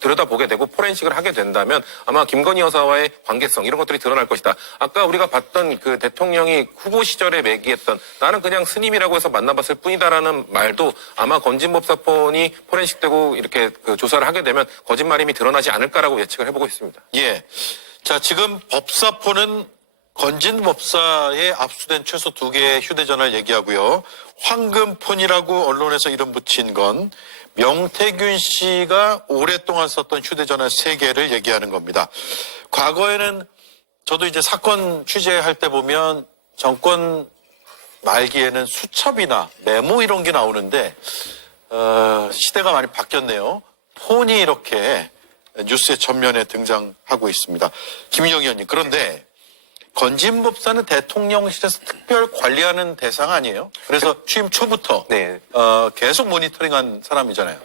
들여다보게 되고 포렌식을 하게 된다면 아마 김건희 여사와의 관계성 이런 것들이 드러날 것이다. 아까 우리가 봤던 그 대통령이 후보 시절에 매기했던 나는 그냥 스님이라고 해서 만나봤을 뿐이다라는 말도 아마 건진법사폰이 포렌식되고 이렇게 그 조사를 하게 되면 거짓말임이 드러나지 않을까라고 예측을 해보고 있습니다. 예. 자, 지금 법사폰은 건진법사에 압수된 최소 2개의 휴대전화를 얘기하고요. 황금폰이라고 언론에서 이름 붙인 건 명태균 씨가 오랫동안 썼던 휴대전화 3개를 얘기하는 겁니다. 과거에는 저도 이제 사건 취재할 때 보면 정권 말기에는 수첩이나 메모 이런 게 나오는데 시대가 많이 바뀌었네요. 폰이 이렇게 뉴스의 전면에 등장하고 있습니다. 김인영 의원님, 그런데 건진법사는 대통령실에서 특별 관리하는 대상 아니에요? 그래서 취임 초부터 네. 계속 모니터링한 사람이잖아요.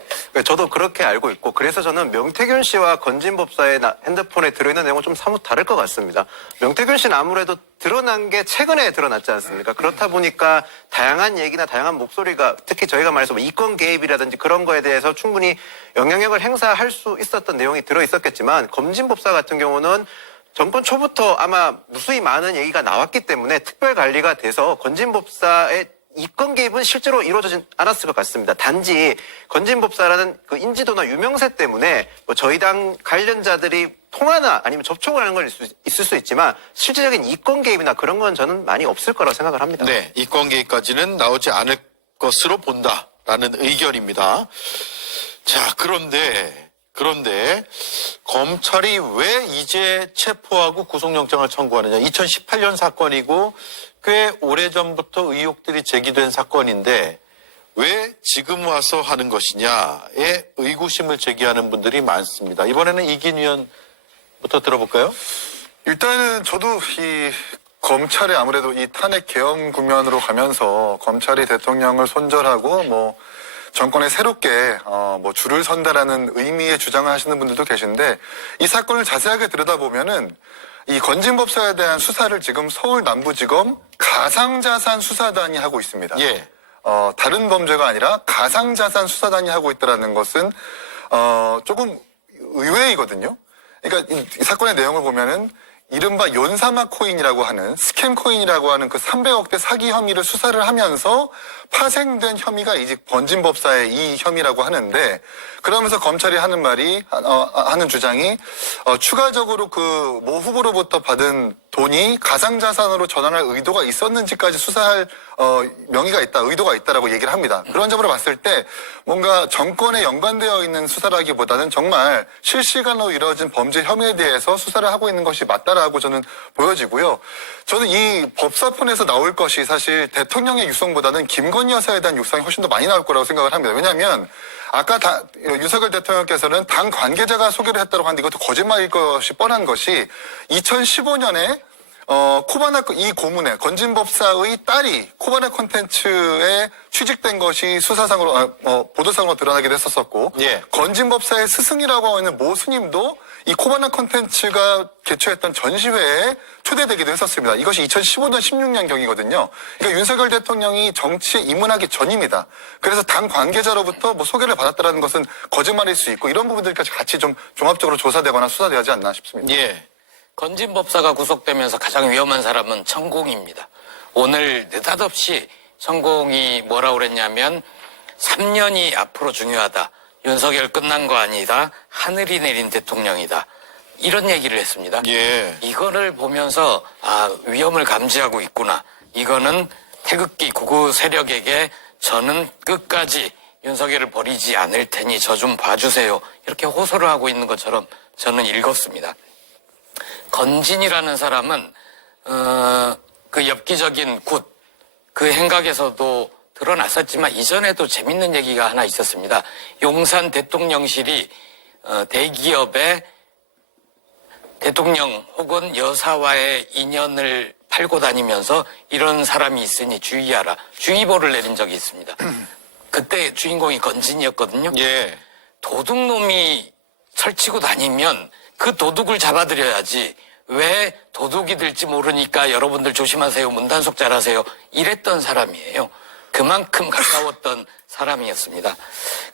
저도 그렇게 알고 있고, 그래서 저는 명태균 씨와 건진법사의 핸드폰에 들어있는 내용은 좀 사뭇 다를 것 같습니다. 명태균 씨는 아무래도 드러난 게 최근에 드러났지 않습니까? 그렇다 보니까 다양한 얘기나 다양한 목소리가, 특히 저희가 말해서 뭐 이권 개입이라든지 그런 거에 대해서 충분히 영향력을 행사할 수 있었던 내용이 들어있었겠지만, 건진법사 같은 경우는 정권 초부터 아마 무수히 많은 얘기가 나왔기 때문에 특별 관리가 돼서 건진법사의 이권 개입은 실제로 이루어지진 않았을 것 같습니다. 단지 건진법사라는 그 인지도나 유명세 때문에 뭐 저희 당 관련자들이 통화나 아니면 접촉을 하는 건 있을 수 있지만 실질적인 이권 개입이나 그런 건 저는 많이 없을 거라고 생각을 합니다. 네, 이권 개입까지는 나오지 않을 것으로 본다라는 의견입니다. 자, 그런데 검찰이 왜 이제 체포하고 구속영장을 청구하느냐. 2018년 사건이고 꽤 오래전부터 의혹들이 제기된 사건인데 왜 지금 와서 하는 것이냐에 의구심을 제기하는 분들이 많습니다. 이번에는 이긴 의원부터 들어볼까요? 일단은 저도 이 검찰이 아무래도 이 탄핵 계엄 국면으로 가면서 검찰이 대통령을 손절하고 뭐 정권에 새롭게 뭐 줄을 선다라는 의미의 주장을 하시는 분들도 계신데, 이 사건을 자세하게 들여다보면은 이 건진법사에 대한 수사를 지금 서울 남부지검 가상자산 수사단이 하고 있습니다. 예. 다른 범죄가 아니라 가상자산 수사단이 하고 있다라는 것은 조금 의외이거든요. 그러니까 이 사건의 내용을 보면은 이른바 연사마 코인이라고 하는 스캠 코인이라고 하는 그 300억대 사기 혐의를 수사를 하면서 파생된 혐의가 이제 건진법사의 이 혐의라고 하는데, 그러면서 검찰이 하는 말이 하는 주장이 추가적으로 그 모 후보로부터 받은 돈이 가상자산으로 전환할 의도가 있었는지까지 수사할 명의가 있다, 의도가 있다라고 얘기를 합니다. 그런 점으로 봤을 때 뭔가 정권에 연관되어 있는 수사라기보다는 정말 실시간으로 이루어진 범죄 혐의에 대해서 수사를 하고 있는 것이 맞다라고 저는 보여지고요. 저는 이 법사폰에서 나올 것이 사실 대통령의 육성보다는 김건희 여사에 대한 육성이 훨씬 더 많이 나올 거라고 생각을 합니다. 왜냐하면 아까 윤석열 대통령께서는 당 관계자가 소개를 했다고 하는데 이것도 거짓말일 것이 뻔한 것이 2015년에 코바나 이 고문에 건진법사의 딸이 코바나 콘텐츠에 취직된 것이 수사상으로 보도상으로 드러나기도 했었었고, 예. 건진법사의 스승이라고 하는 모 스님도 이 코바나 콘텐츠가 개최했던 전시회에 초대되기도 했었습니다. 이것이 2015년 16년 경이거든요. 그러니까 윤석열 대통령이 정치에 입문하기 전입니다. 그래서 당 관계자로부터 뭐 소개를 받았다는 것은 거짓말일 수 있고, 이런 부분들까지 같이 좀 종합적으로 조사되거나 수사되지 않나 싶습니다. 예. 건진법사가 구속되면서 가장 위험한 사람은 천공입니다. 오늘 느닷없이 천공이 뭐라고 그랬냐면 3년이 앞으로 중요하다. 윤석열 끝난 거 아니다. 하늘이 내린 대통령이다. 이런 얘기를 했습니다. 예. 이거를 보면서 위험을 감지하고 있구나. 이거는 태극기 구구 세력에게 저는 끝까지 윤석열을 버리지 않을 테니 저 좀 봐주세요. 이렇게 호소를 하고 있는 것처럼 저는 읽었습니다. 건진이라는 사람은 그 엽기적인 그 행각에서도 드러났었지만 이전에도 재밌는 얘기가 하나 있었습니다. 용산 대통령실이 대기업의 대통령 혹은 여사와의 인연을 팔고 다니면서 이런 사람이 있으니 주의하라. 주의보를 내린 적이 있습니다. 그때 주인공이 건진이었거든요. 예. 도둑놈이 설치고 다니면 그 도둑을 잡아들여야지 왜 도둑이 될지 모르니까 여러분들 조심하세요. 문단속 잘하세요. 이랬던 사람이에요. 그만큼 가까웠던 사람이었습니다.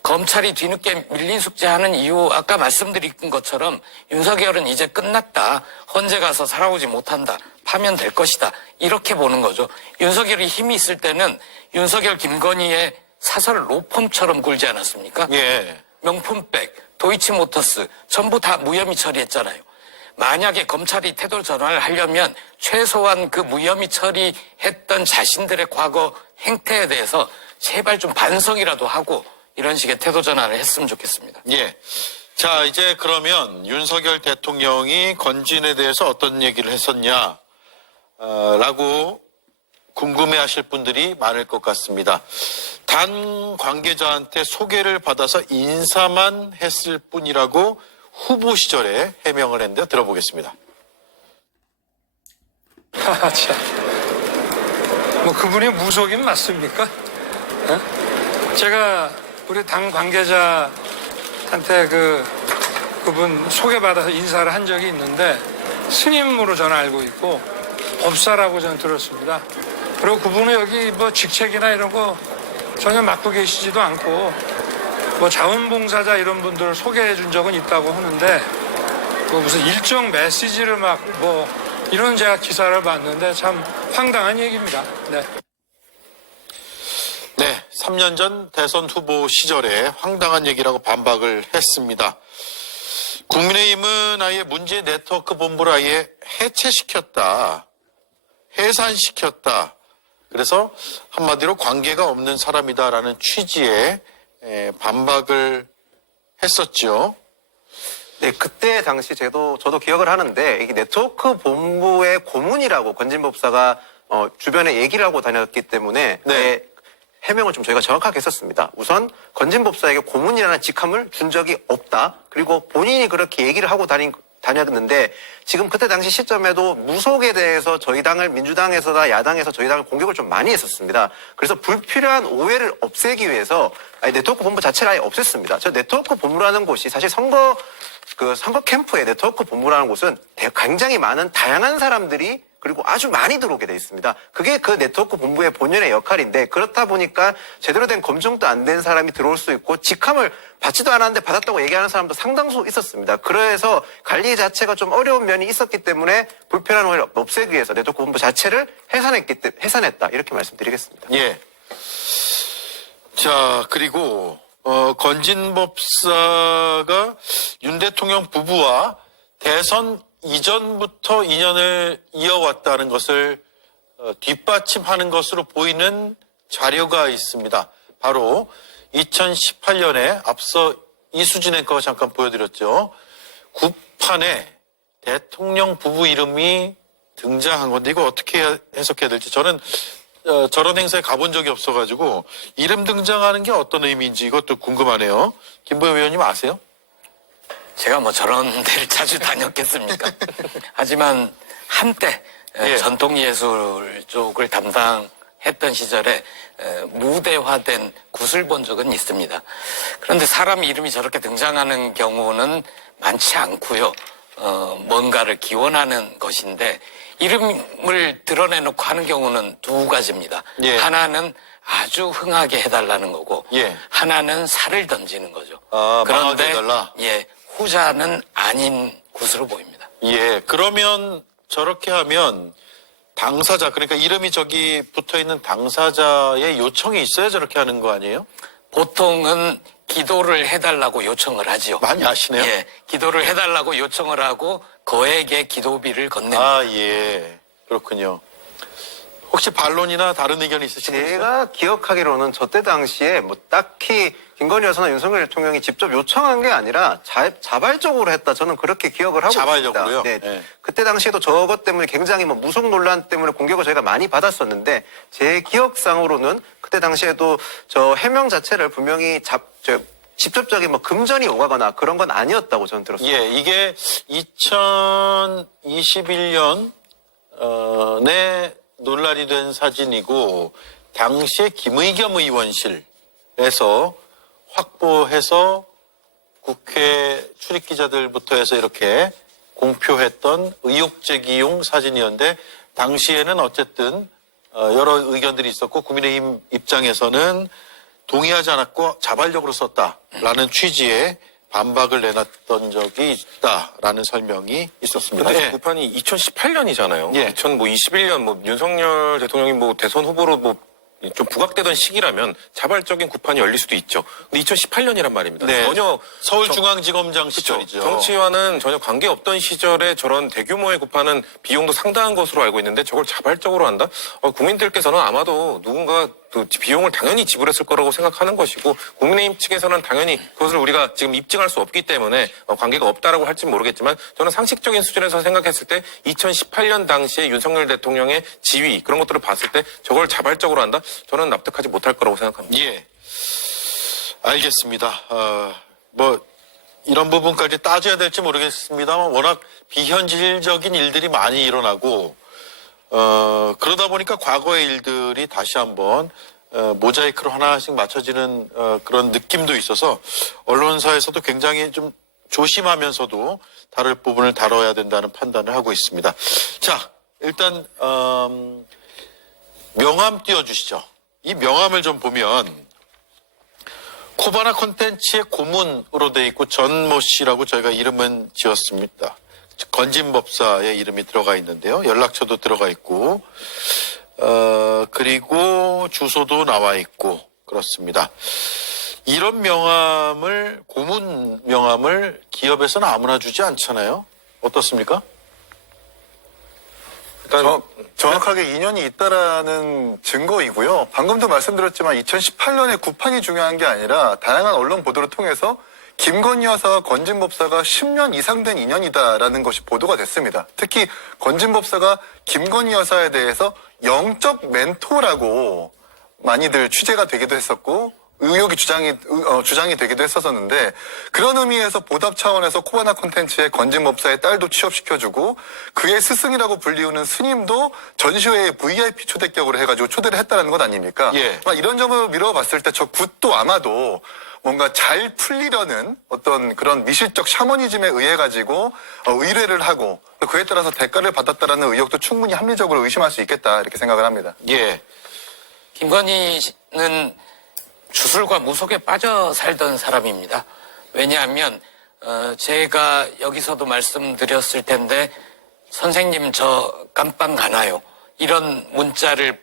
검찰이 뒤늦게 밀린 숙제하는 이유, 아까 말씀드린 것처럼 윤석열은 이제 끝났다. 헌재 가서 살아오지 못한다. 파면될 것이다. 이렇게 보는 거죠. 윤석열이 힘이 있을 때는 윤석열 김건희의 사설 로펌처럼 굴지 않았습니까? 예. 명품백, 도이치모터스 전부 다 무혐의 처리했잖아요. 만약에 검찰이 태도 전환을 하려면 최소한 그 무혐의 처리했던 자신들의 과거 행태에 대해서 제발 좀 반성이라도 하고 이런 식의 태도 전환을 했으면 좋겠습니다. 예. 자, 이제 그러면 윤석열 대통령이 건진에 대해서 어떤 얘기를 했었냐, 라고 궁금해하실 분들이 많을 것 같습니다. 단 관계자한테 소개를 받아서 인사만 했을 뿐이라고 후보 시절에 해명을 했는데 들어보겠습니다. 참. 뭐 그분이 무속인 맞습니까? 제가 우리 당 관계자한테 그분 소개받아서 인사를 한 적이 있는데 스님으로 저는 알고 있고 법사라고 저는 들었습니다. 그리고 그분은 여기 뭐 직책이나 이런 거 전혀 맡고 계시지도 않고 뭐 자원봉사자 이런 분들을 소개해 준 적은 있다고 하는데 뭐 무슨 일정 메시지를 막 뭐 이런 제가 기사를 봤는데 참 황당한 얘기입니다. 네. 네, 3년 전 대선 후보 시절에 황당한 얘기라고 반박을 했습니다. 국민의힘은 아예 문재인 네트워크 본부를 아예 해체시켰다. 해산시켰다. 그래서 한마디로 관계가 없는 사람이다라는 취지의 반박을 했었죠. 네, 그때 당시 저도 기억을 하는데 이게 네트워크 본부의 고문이라고 건진법사가 주변에 얘기를 하고 다녔기 때문에 네. 해명을 좀 저희가 정확하게 했었습니다. 우선 건진법사에게 고문이라는 직함을 준 적이 없다. 그리고 본인이 그렇게 얘기를 하고 다녔는데 지금 그때 당시 시점에도 무속에 대해서 저희 당을 민주당에서나 야당에서 저희 당을 공격을 좀 많이 했었습니다. 그래서 불필요한 오해를 없애기 위해서 네트워크 본부 자체를 아예 없앴습니다. 저 네트워크 본부라는 곳이 사실 선거 캠프에 네트워크 본부라는 곳은 굉장히 많은 다양한 사람들이 그리고 아주 많이 들어오게 돼 있습니다. 그게 그 네트워크 본부의 본연의 역할인데 그렇다 보니까 제대로 된 검증도 안 된 사람이 들어올 수 있고 직함을 받지도 않았는데 받았다고 얘기하는 사람도 상당수 있었습니다. 그래서 관리 자체가 좀 어려운 면이 있었기 때문에 불필요한 오해를 없애기 위해서 네트워크 본부 자체를 해산했다. 이렇게 말씀드리겠습니다. 예. 자, 그리고 건진법사가 윤 대통령 부부와 대선 이전부터 인연을 이어왔다는 것을 뒷받침하는 것으로 보이는 자료가 있습니다. 바로 2018년에 앞서 이수진 앵커가 잠깐 보여드렸죠. 구판에 대통령 부부 이름이 등장한 건데 이거 어떻게 해석해야 될지 저는 저런 행사에 가본 적이 없어가지고 이름 등장하는 게 어떤 의미인지 이것도 궁금하네요. 김보영 의원님 아세요? 제가 뭐 저런 데를 자주 다녔겠습니까? 하지만 한때 예. 전통예술 쪽을 담당했던 시절에 무대화된 굿을 본 적은 있습니다. 그런데 사람 이름이 저렇게 등장하는 경우는 많지 않고요. 뭔가를 기원하는 것인데 이름을 드러내놓고 하는 경우는 두 가지입니다. 예. 하나는 아주 흥하게 해달라는 거고 예. 하나는 살을 던지는 거죠. 망하게 해달라. 예, 후자는 아닌 것으로 보입니다. 예, 그러면 저렇게 하면 당사자, 그러니까 이름이 저기 붙어 있는 당사자의 요청이 있어야 저렇게 하는 거 아니에요? 보통은 기도를 해달라고 요청을 하죠. 많이 아시네요. 예, 기도를 해달라고 요청을 하고 거액의 기도비를 건넵니다. 아, 예. 그렇군요. 혹시 반론이나 다른 의견이 있으신가요? 제가 기억하기로는 저때 당시에 뭐 딱히 김건희 여사나 윤석열 대통령이 직접 요청한 게 아니라 자발적으로 했다. 저는 그렇게 기억을 하고 자발적으로요? 있습니다. 네. 네. 그때 당시에도 저것 때문에 굉장히 뭐 무속 논란 때문에 공격을 저희가 많이 받았었는데 제 기억상으로는 그때 당시에도 저 해명 자체를 분명히 직접적인 뭐 금전이 오가거나 그런 건 아니었다고 저는 들었습니다. 예, 이게 2021년 내 논란이 된 사진이고 당시에 김의겸 의원실에서 확보해서 국회 출입기자들부터 해서 이렇게 공표했던 의혹제기용 사진이었는데 당시에는 어쨌든 여러 의견들이 있었고 국민의힘 입장에서는 동의하지 않았고 자발적으로 썼다라는 취지의 반박을 내놨던 적이 있다라는 설명이 있었습니다. 근데 예. 구판이 2018년이잖아요. 예. 2021년 윤석열 대통령이 대선 후보로 좀 부각되던 시기라면 자발적인 구판이 열릴 수도 있죠. 근데 2018년이란 말입니다. 네. 전혀 서울중앙지검장 시절이죠. 정치와는 전혀 관계없던 시절에 저런 대규모의 구판은 비용도 상당한 것으로 알고 있는데 저걸 자발적으로 한다? 국민들께서는 아마도 누군가 또 비용을 당연히 지불했을 거라고 생각하는 것이고 국민의힘 측에서는 당연히 그것을 우리가 지금 입증할 수 없기 때문에 관계가 없다라고 할지는 모르겠지만 저는 상식적인 수준에서 생각했을 때 2018년 당시에 윤석열 대통령의 지위 그런 것들을 봤을 때 저걸 자발적으로 한다? 저는 납득하지 못할 거라고 생각합니다. 예. 알겠습니다. 이런 부분까지 따져야 될지 모르겠습니다만 워낙 비현실적인 일들이 많이 일어나고 그러다 보니까 과거의 일들이 다시 한번 모자이크로 하나씩 맞춰지는 그런 느낌도 있어서 언론사에서도 굉장히 좀 조심하면서도 다룰 부분을 다뤄야 된다는 판단을 하고 있습니다. 자, 일단 명함 띄워주시죠. 이 명함을 좀 보면 코바나 콘텐츠의 고문으로 돼 있고 전모 씨라고 저희가 이름은 지었습니다. 건진법사의 이름이 들어가 있는데요. 연락처도 들어가 있고 그리고 주소도 나와 있고 그렇습니다. 이런 명함을 고문 명함을 기업에서는 아무나 주지 않잖아요. 어떻습니까? 일단 정확하게 인연이 있다라는 증거이고요. 방금도 말씀드렸지만 2018년에 구판이 중요한 게 아니라 다양한 언론 보도를 통해서 김건희 여사와 건진법사가 10년 이상 된 인연이다라는 것이 보도가 됐습니다. 특히 건진법사가 김건희 여사에 대해서 영적 멘토라고 많이들 취재가 되기도 했었고 의혹이 주장이 되기도 했었는데 그런 의미에서 보답 차원에서 코바나 콘텐츠에 건진법사의 딸도 취업시켜주고 그의 스승이라고 불리우는 스님도 전시회에 VIP 초대격으로 해가지고 초대를 했다는 것 아닙니까? 예. 이런 점을 미뤄봤을 때 저 굿도 아마도 뭔가 잘 풀리려는 어떤 그런 미실적 샤머니즘에 의해 가지고 의뢰를 하고 그에 따라서 대가를 받았다라는 의혹도 충분히 합리적으로 의심할 수 있겠다 이렇게 생각을 합니다. 예. 김건희 씨는 주술과 무속에 빠져 살던 사람입니다. 왜냐하면 제가 여기서도 말씀드렸을 텐데 선생님 저 깜빵 가나요? 이런 문자를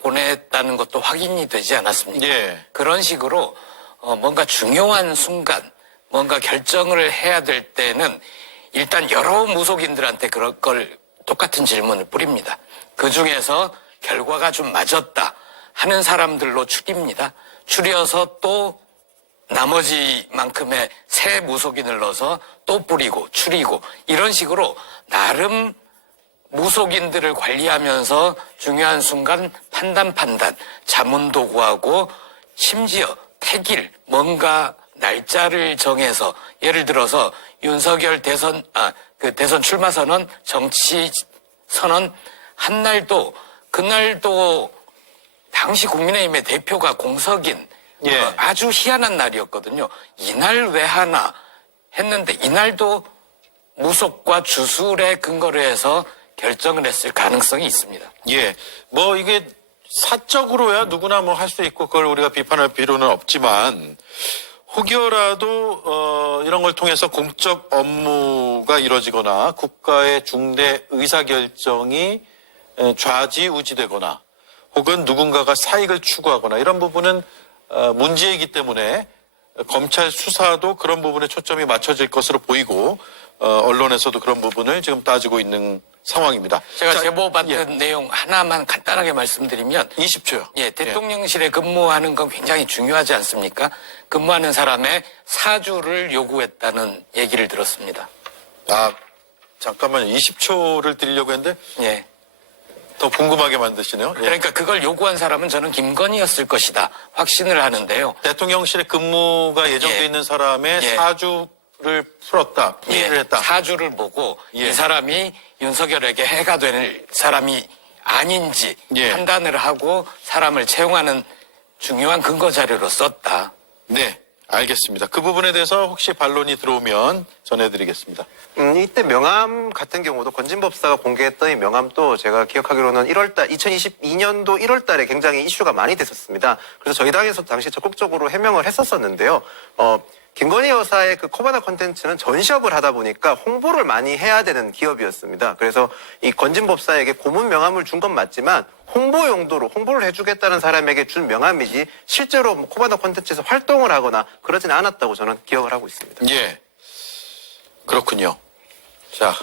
보냈다는 것도 확인이 되지 않았습니까? 예. 그런 식으로 뭔가 중요한 순간 뭔가 결정을 해야 될 때는 일단 여러 무속인들한테 그런 걸 똑같은 질문을 뿌립니다. 그중에서 결과가 좀 맞았다 하는 사람들로 추립니다. 추려서 또 나머지만큼의 새 무속인을 넣어서 또 뿌리고 추리고 이런 식으로 나름 무속인들을 관리하면서 중요한 순간 판단 자문도 구하고 심지어 택일 뭔가 날짜를 정해서 예를 들어서 윤석열 대선 출마 선언 정치 선언 한 날도 그날도 당시 국민의힘의 대표가 공석인 아주 희한한 날이었거든요. 이날 왜 하나 했는데 이날도 무속과 주술에 근거를 해서 결정을 했을 가능성이 있습니다. 예. 이게 사적으로야 누구나 할 수 있고 그걸 우리가 비판할 필요는 없지만 혹여라도 이런 걸 통해서 공적 업무가 이루어지거나 국가의 중대 의사결정이 좌지우지되거나 혹은 누군가가 사익을 추구하거나 이런 부분은 문제이기 때문에 검찰 수사도 그런 부분에 초점이 맞춰질 것으로 보이고 언론에서도 그런 부분을 지금 따지고 있는 상황입니다. 제가 제보 받은 내용 하나만 간단하게 말씀드리면 20초요. 예, 대통령실에 근무하는 건 굉장히 중요하지 않습니까? 근무하는 사람의 사주를 요구했다는 얘기를 들었습니다. 잠깐만요. 20초를 드리려고 했는데 예. 더 궁금하게 만드시네요. 예. 그러니까 그걸 요구한 사람은 저는 김건희였을 것이다. 확신을 하는데요. 대통령실에 근무가 예정돼 있는 사람의 사주를 풀이를 했다. 사주를 보고 이 사람이 윤석열에게 해가 될 사람이 아닌지 판단을 하고 사람을 채용하는 중요한 근거 자료로 썼다. 네, 알겠습니다. 그 부분에 대해서 혹시 반론이 들어오면 전해드리겠습니다. 이때 명함 같은 경우도 건진법사가 공개했던 이 명함도 제가 기억하기로는 2022년도 1월 달에 굉장히 이슈가 많이 됐었습니다. 그래서 저희 당에서 당시 적극적으로 해명을 했었었는데요. 김건희 여사의 그 코바나 콘텐츠는 전시업을 하다 보니까 홍보를 많이 해야 되는 기업이었습니다. 그래서 이 건진법사에게 고문 명함을 준 건 맞지만 홍보 용도로 홍보를 해주겠다는 사람에게 준 명함이지 실제로 코바나 콘텐츠에서 활동을 하거나 그러진 않았다고 저는 기억을 하고 있습니다. 예, 그렇군요. 자,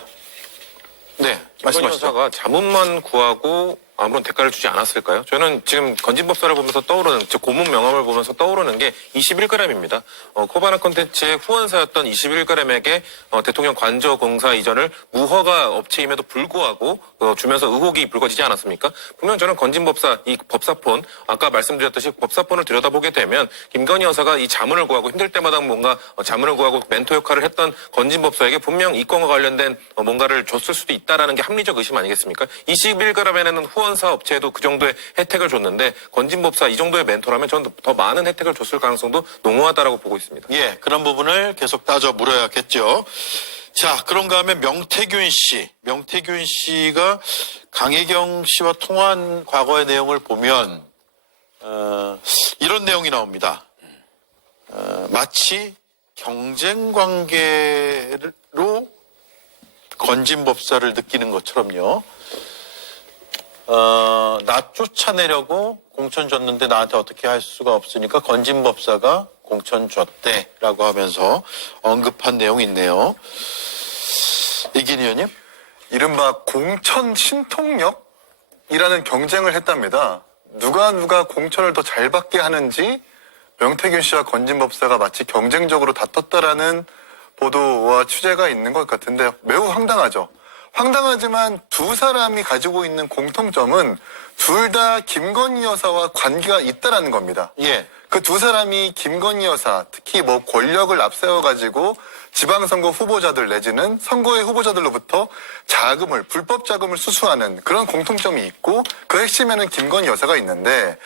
네, 김건희 말씀하시죠. 여사가 자문만 구하고 아무런 대가를 주지 않았을까요? 저는 지금 건진법사를 보면서 떠오르는, 즉 고문 명함을 보면서 떠오르는 게 21g입니다. 코바나 콘텐츠의 후원사였던 21g에게 대통령 관저 공사 이전을 무허가 업체임에도 불구하고 주면서 의혹이 불거지지 않았습니까? 분명 저는 건진법사, 이 법사폰, 아까 말씀드렸듯이 법사폰을 들여다보게 되면 김건희 여사가 이 자문을 구하고 힘들 때마다 뭔가 자문을 구하고 멘토 역할을 했던 건진법사에게 분명 이 건과 관련된 뭔가를 줬을 수도 있다라는 게 합리적 의심 아니겠습니까? 21g에는 후원사 업체에도 그 정도의 혜택을 줬는데 건진법사 이 정도의 멘토라면 저는 더 많은 혜택을 줬을 가능성도 농후하다라고 보고 있습니다. 예, 그런 부분을 계속 따져 물어야겠죠. 자, 그런가 하면 명태균 씨가 강혜경 씨와 통화한 과거의 내용을 보면 이런 내용이 나옵니다. 마치 경쟁 관계로 건진법사를 느끼는 것처럼요. 나 쫓아내려고 공천 줬는데 나한테 어떻게 할 수가 없으니까 건진법사가 공천 줬대라고 하면서 언급한 내용이 있네요. 이긴 의원님? 이른바 공천 신통력이라는 경쟁을 했답니다. 누가 공천을 더 잘 받게 하는지 명태균 씨와 건진법사가 마치 경쟁적으로 다퉜다라는 보도와 취재가 있는 것 같은데 매우 황당하죠. 황당하지만 두 사람이 가지고 있는 공통점은 둘 다 김건희 여사와 관계가 있다라는 겁니다. 예. 그 두 사람이 김건희 여사, 특히 뭐 권력을 앞세워가지고 지방선거 후보자들 내지는 선거의 후보자들로부터 자금을, 불법 자금을 수수하는 그런 공통점이 있고 그 핵심에는 김건희 여사가 있는데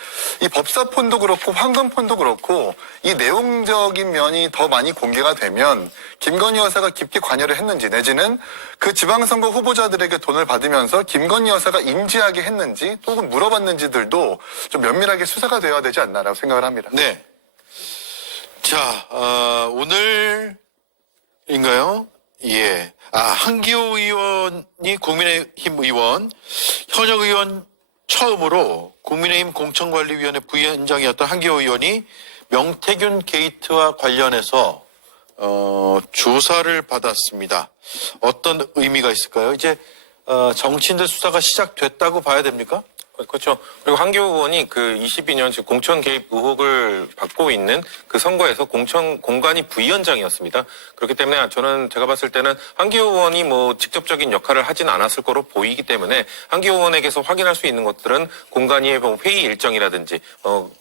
이 법사폰도 그렇고 황금폰도 그렇고 이 내용적인 면이 더 많이 공개가 되면 김건희 여사가 깊게 관여를 했는지 내지는 그 지방선거 후보자들에게 돈을 받으면서 김건희 여사가 인지하게 했는지 혹은 물어봤는지들도 좀 면밀하게 수사가 되어야 되지 않나라고 생각을 합니다. 네. 자, 오늘인가요? 예. 한기호 의원이 국민의힘 의원, 현역 의원 처음으로 국민의힘 공천관리위원회 부위원장이었던 한기호 의원이 명태균 게이트와 관련해서 조사를 받았습니다. 어떤 의미가 있을까요? 이제 정치인들 수사가 시작됐다고 봐야 됩니까? 그렇죠. 그리고 한기호 의원이 그 22년 즉 공천 개입 의혹을 받고 있는 그 선거에서 공관위 부위원장이었습니다. 그렇기 때문에 저는 제가 봤을 때는 한기호 의원이 뭐 직접적인 역할을 하진 않았을 거로 보이기 때문에 한기호 의원에게서 확인할 수 있는 것들은 공관위의 회의 일정이라든지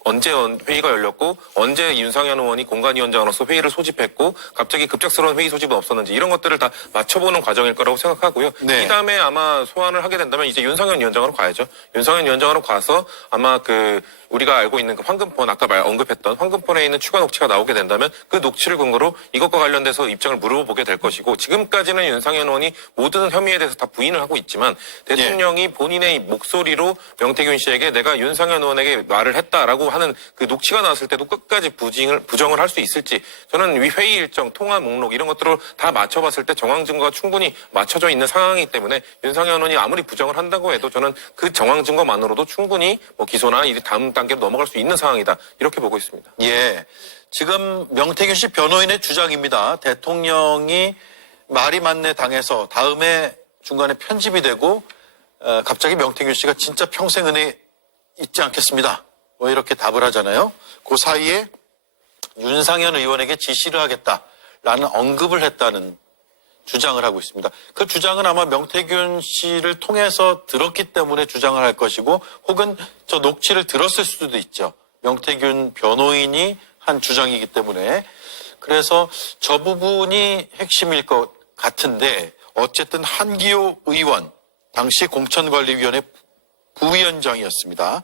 언제 회의가 열렸고 언제 윤상현 의원이 공관위원장으로서 회의를 소집했고 갑자기 급작스러운 회의 소집은 없었는지 이런 것들을 다 맞춰보는 과정일 거라고 생각하고요. 네. 이 다음에 아마 소환을 하게 된다면 이제 윤상현 위원장으로 가야죠. 윤상현 위원장으로 가서 아마 우리가 알고 있는 그 황금폰, 아까 언급했던 황금폰에 있는 추가 녹취가 나오게 된다면 그 녹취를 근거로 이것과 관련돼서 입장을 물어보게 될 것이고 지금까지는 윤상현 의원이 모든 혐의에 대해서 다 부인을 하고 있지만 대통령이 본인의 목소리로 명태균 씨에게 내가 윤상현 의원에게 말을 했다라고 하는 그 녹취가 나왔을 때도 끝까지 부정을 할 수 있을지 저는 회의 일정, 통화 목록 이런 것들을 다 맞춰봤을 때 정황 증거가 충분히 맞춰져 있는 상황이기 때문에 윤상현 의원이 아무리 부정을 한다고 해도 저는 그 정황 증거만으로도 충분히 뭐 기소나 이 다음 단계로 넘어갈 수 있는 상황이다. 이렇게 보고 있습니다. 예. 지금 명태균 씨 변호인의 주장입니다. 대통령이 말이 맞네 당해서 다음에 중간에 편집이 되고 갑자기 명태균 씨가 진짜 평생 은혜 잊지 않겠습니다. 뭐 이렇게 답을 하잖아요. 그 사이에 윤상현 의원에게 지시를 하겠다라는 언급을 했다는 주장을 하고 있습니다. 그 주장은 아마 명태균 씨를 통해서 들었기 때문에 주장을 할 것이고 혹은 저 녹취를 들었을 수도 있죠. 명태균 변호인이 한 주장이기 때문에 그래서 저 부분이 핵심일 것 같은데 어쨌든 한기호 의원 당시 공천관리위원회 부위원장이었습니다.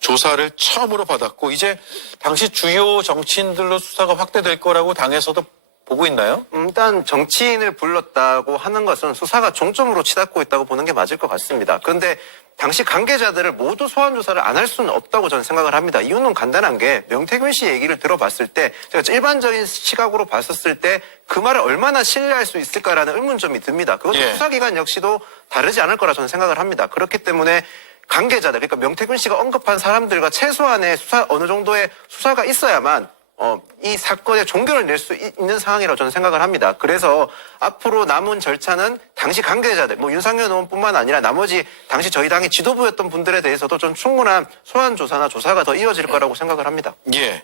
조사를 처음으로 받았고 이제 당시 주요 정치인들로 수사가 확대될 거라고 당에서도 보고 있나요? 일단 정치인을 불렀다고 하는 것은 수사가 종점으로 치닫고 있다고 보는 게 맞을 것 같습니다. 그런데 당시 관계자들을 모두 소환 조사를 안 할 수는 없다고 저는 생각을 합니다. 이유는 간단한 게 명태균 씨 얘기를 들어봤을 때 제가 일반적인 시각으로 봤었을 때 그 말을 얼마나 신뢰할 수 있을까라는 의문점이 듭니다. 그것도 예. 수사기관 역시도 다르지 않을 거라 저는 생각을 합니다. 그렇기 때문에 관계자들, 그러니까 명태균 씨가 언급한 사람들과 최소한의 어느 정도의 수사가 있어야만 이 사건의 종결을 낼 수 있는 상황이라고 저는 생각을 합니다. 그래서 앞으로 남은 절차는 당시 관계자들, 뭐 윤상현 의원뿐만 아니라 나머지 당시 저희 당의 지도부였던 분들에 대해서도 좀 충분한 소환 조사나 조사가 더 이어질 거라고 생각을 합니다. 예.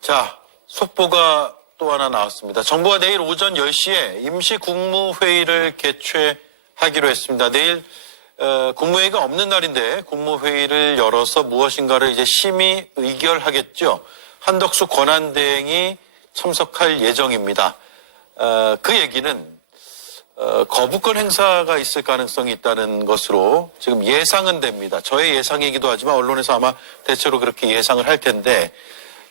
자, 속보가 또 하나 나왔습니다. 정부가 내일 오전 10시에 임시국무회의를 개최하기로 했습니다. 내일 국무회의가 없는 날인데 국무회의를 열어서 무엇인가를 이제 심의 의결하겠죠. 한덕수 권한대행이 참석할 예정입니다. 그 얘기는 거부권 행사가 있을 가능성이 있다는 것으로 지금 예상은 됩니다. 저의 예상이기도 하지만 언론에서 아마 대체로 그렇게 예상을 할 텐데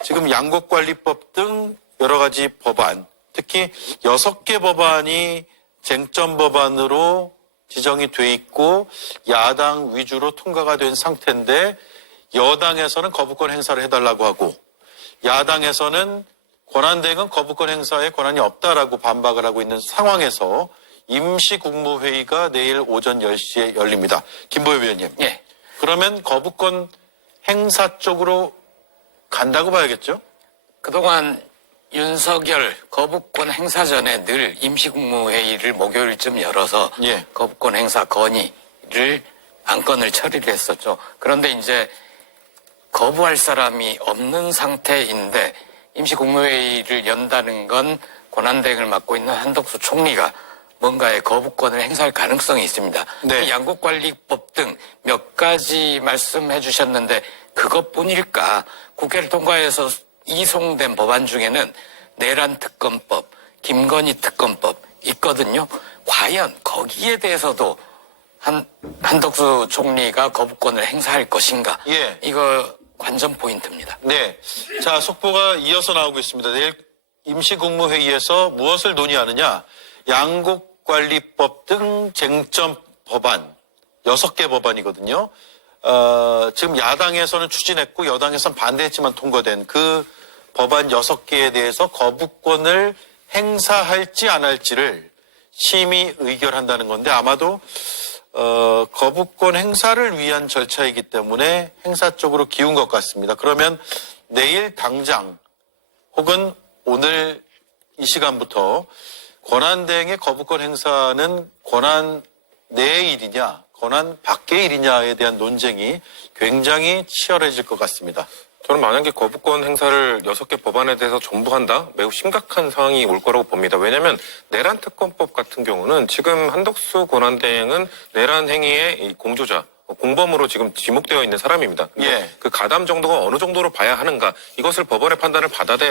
지금 양곡관리법 등 여러 가지 법안, 특히 6개 법안이 쟁점 법안으로 지정이 돼 있고 야당 위주로 통과가 된 상태인데 여당에서는 거부권 행사를 해달라고 하고 야당에서는 권한대행은 거부권 행사에 권한이 없다라고 반박을 하고 있는 상황에서 임시국무회의가 내일 오전 10시에 열립니다. 김보엽 위원님. 예. 그러면 거부권 행사 쪽으로 간다고 봐야겠죠? 그동안 윤석열 거부권 행사 전에 늘 임시국무회의를 목요일쯤 열어서 예. 거부권 행사 건의를 안건을 처리를 했었죠. 그런데 이제 거부할 사람이 없는 상태인데 임시국무회의를 연다는 건 권한대행을 맡고 있는 한덕수 총리가 뭔가의 거부권을 행사할 가능성이 있습니다. 네. 양곡관리법 등 몇 가지 말씀해 주셨는데 그것뿐일까? 국회를 통과해서 이송된 법안 중에는 내란 특검법, 김건희 특검법 있거든요. 과연 거기에 대해서도 한덕수 총리가 거부권을 행사할 것인가? 예. 이거 관전 포인트입니다. 네. 자, 속보가 이어서 나오고 있습니다. 내일 임시국무회의에서 무엇을 논의하느냐? 양곡관리법 등 쟁점 법안 6개 법안이거든요. 지금 야당에서는 추진했고 여당에서는 반대했지만 통과된 그 법안 6개에 대해서 거부권을 행사할지 안 할지를 심의 의결한다는 건데 아마도 거부권 행사를 위한 절차이기 때문에 행사 쪽으로 기운 것 같습니다. 그러면 내일 당장 혹은 오늘 이 시간부터 권한대행의 거부권 행사는 권한 내의 일이냐 권한 밖의 일이냐에 대한 논쟁이 굉장히 치열해질 것 같습니다. 저는 만약에 거부권 행사를 6개 법안에 대해서 전부 한다? 매우 심각한 상황이 올 거라고 봅니다. 왜냐하면 내란 특검법 같은 경우는 지금 한덕수 권한대행은 내란 행위의 이 공조자, 공범으로 지금 지목되어 있는 사람입니다. 근데 예. 그 가담 정도가 어느 정도로 봐야 하는가 이것을 법원의 판단을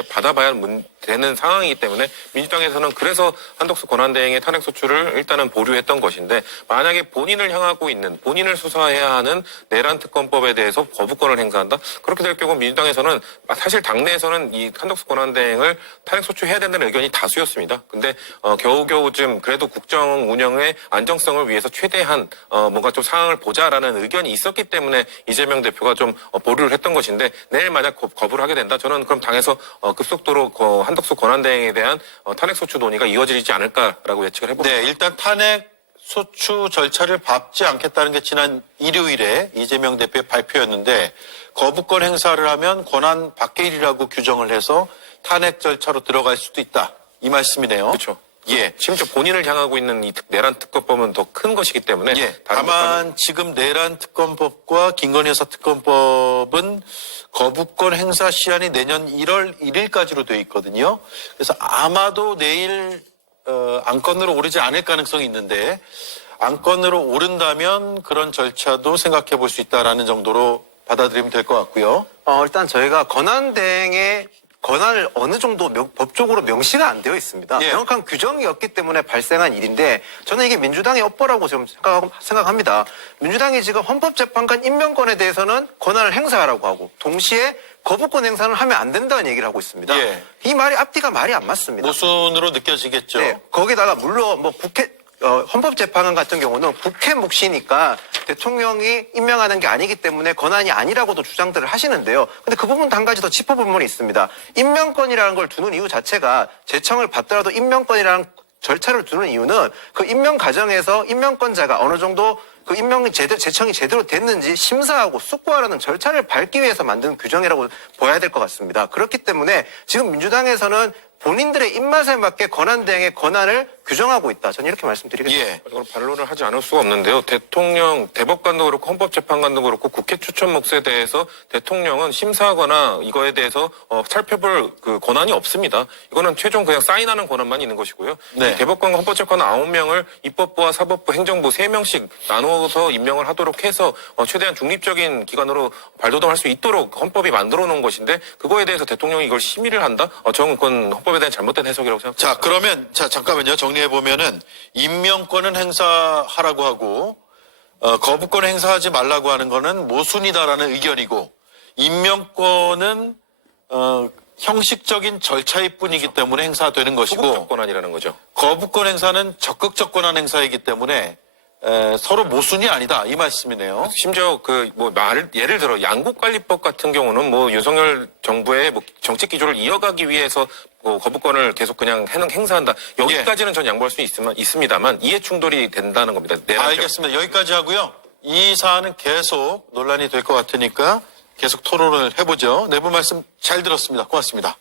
받아봐야 되는 상황이기 때문에 민주당에서는 그래서 한덕수 권한대행의 탄핵소추를 일단은 보류했던 것인데 만약에 본인을 향하고 있는 본인을 수사해야 하는 내란 특검법에 대해서 거부권을 행사한다? 그렇게 될 경우 민주당에서는 사실 당내에서는 이 한덕수 권한대행을 탄핵소추해야 된다는 의견이 다수였습니다. 근데 겨우겨우 좀 그래도 국정 운영의 안정성을 위해서 최대한 뭔가 좀 상황을 보자라는 의견이 있었기 때문에 이재명 대표가 좀 보류를 했던 것인데 내일 만약 거부를 하게 된다 저는 그럼 당에서 급속도로 한덕수 권한대행에 대한 탄핵소추 논의가 이어지지 않을까라고 예측을 해봅니다. 네, 일단 탄핵소추 절차를 밟지 않겠다는 게 지난 일요일에 이재명 대표의 발표였는데 거부권 행사를 하면 권한 밖의 일이라고 규정을 해서 탄핵 절차로 들어갈 수도 있다. 이 말씀이네요. 그렇죠. 예. 심지어 본인을 향하고 있는 이 내란 특검법은 더 큰 것이기 때문에 예. 다만 지금 내란 특검법과 김건희 여사 특검법은 거부권 행사 시한이 내년 1월 1일까지로 되어 있거든요. 그래서 아마도 내일 안건으로 오르지 않을 가능성이 있는데 안건으로 오른다면 그런 절차도 생각해 볼 수 있다라는 정도로 받아들이면 될 것 같고요. 일단 저희가 권한대행의 권한을 어느 정도 법적으로 명시가 안 되어 있습니다. 예. 명확한 규정이 없기 때문에 발생한 일인데 저는 이게 민주당의 업보라고 좀 생각합니다. 민주당이 지금 헌법재판관 임명권에 대해서는 권한을 행사하라고 하고 동시에 거부권 행사는 하면 안 된다는 얘기를 하고 있습니다. 예. 이 말이 앞뒤가 말이 안 맞습니다. 모순으로 느껴지겠죠. 네, 거기다가 물론 뭐 헌법재판관 같은 경우는 국회 몫이니까 대통령이 임명하는 게 아니기 때문에 권한이 아니라고도 주장들을 하시는데요. 근데 그 부분도 한 가지 더 짚어볼 부분이 있습니다. 임명권이라는 걸 두는 이유 자체가 제청을 받더라도 임명권이라는 절차를 두는 이유는 그 임명 과정에서 임명권자가 어느 정도 그 임명이 제청이 제대로 됐는지 심사하고 숙고하라는 절차를 밟기 위해서 만든 규정이라고 봐야 될 것 같습니다. 그렇기 때문에 지금 민주당에서는 본인들의 입맛에 맞게 권한대행의 권한을 규정하고 있다. 저는 이렇게 말씀드리겠습니다. 예. 이걸 반론을 하지 않을 수가 없는데요. 대법관도 그렇고 헌법재판관도 그렇고 국회 추천 몫에 대해서 대통령은 심사하거나 이거에 대해서 살펴볼 그 권한이 없습니다. 이거는 최종 그냥 사인하는 권한만 있는 것이고요. 네. 대법관과 헌법재판관 9명을 입법부와 사법부, 행정부 3명씩 나누어서 임명을 하도록 해서 최대한 중립적인 기관으로 발돋움할 수 있도록 헌법이 만들어 놓은 것인데 그거에 대해서 대통령이 이걸 심의를 한다? 저는 그건 헌법에 대한 잘못된 해석이라고 생각합니다. 자, 그러면, 잠깐만요. 정리해보면은, 임명권은 행사하라고 하고, 거부권을 행사하지 말라고 하는 거는 모순이다라는 의견이고, 임명권은, 형식적인 절차일 뿐이기 때문에 행사되는 것이고, 소극적 권한이라는 거죠. 거부권 행사는 적극적 권한 행사이기 때문에, 서로 모순이 아니다. 이 말씀이네요. 심지어 예를 들어 양국관리법 같은 경우는 윤석열 정부의 정책 기조를 이어가기 위해서 거부권을 계속 그냥 행사한다. 여기까지는 전 양보할 수 있습니다만 이해 충돌이 된다는 겁니다. 알겠습니다. 여기까지 하고요. 이 사안은 계속 논란이 될 것 같으니까 계속 토론을 해보죠. 내부 말씀 잘 들었습니다. 고맙습니다.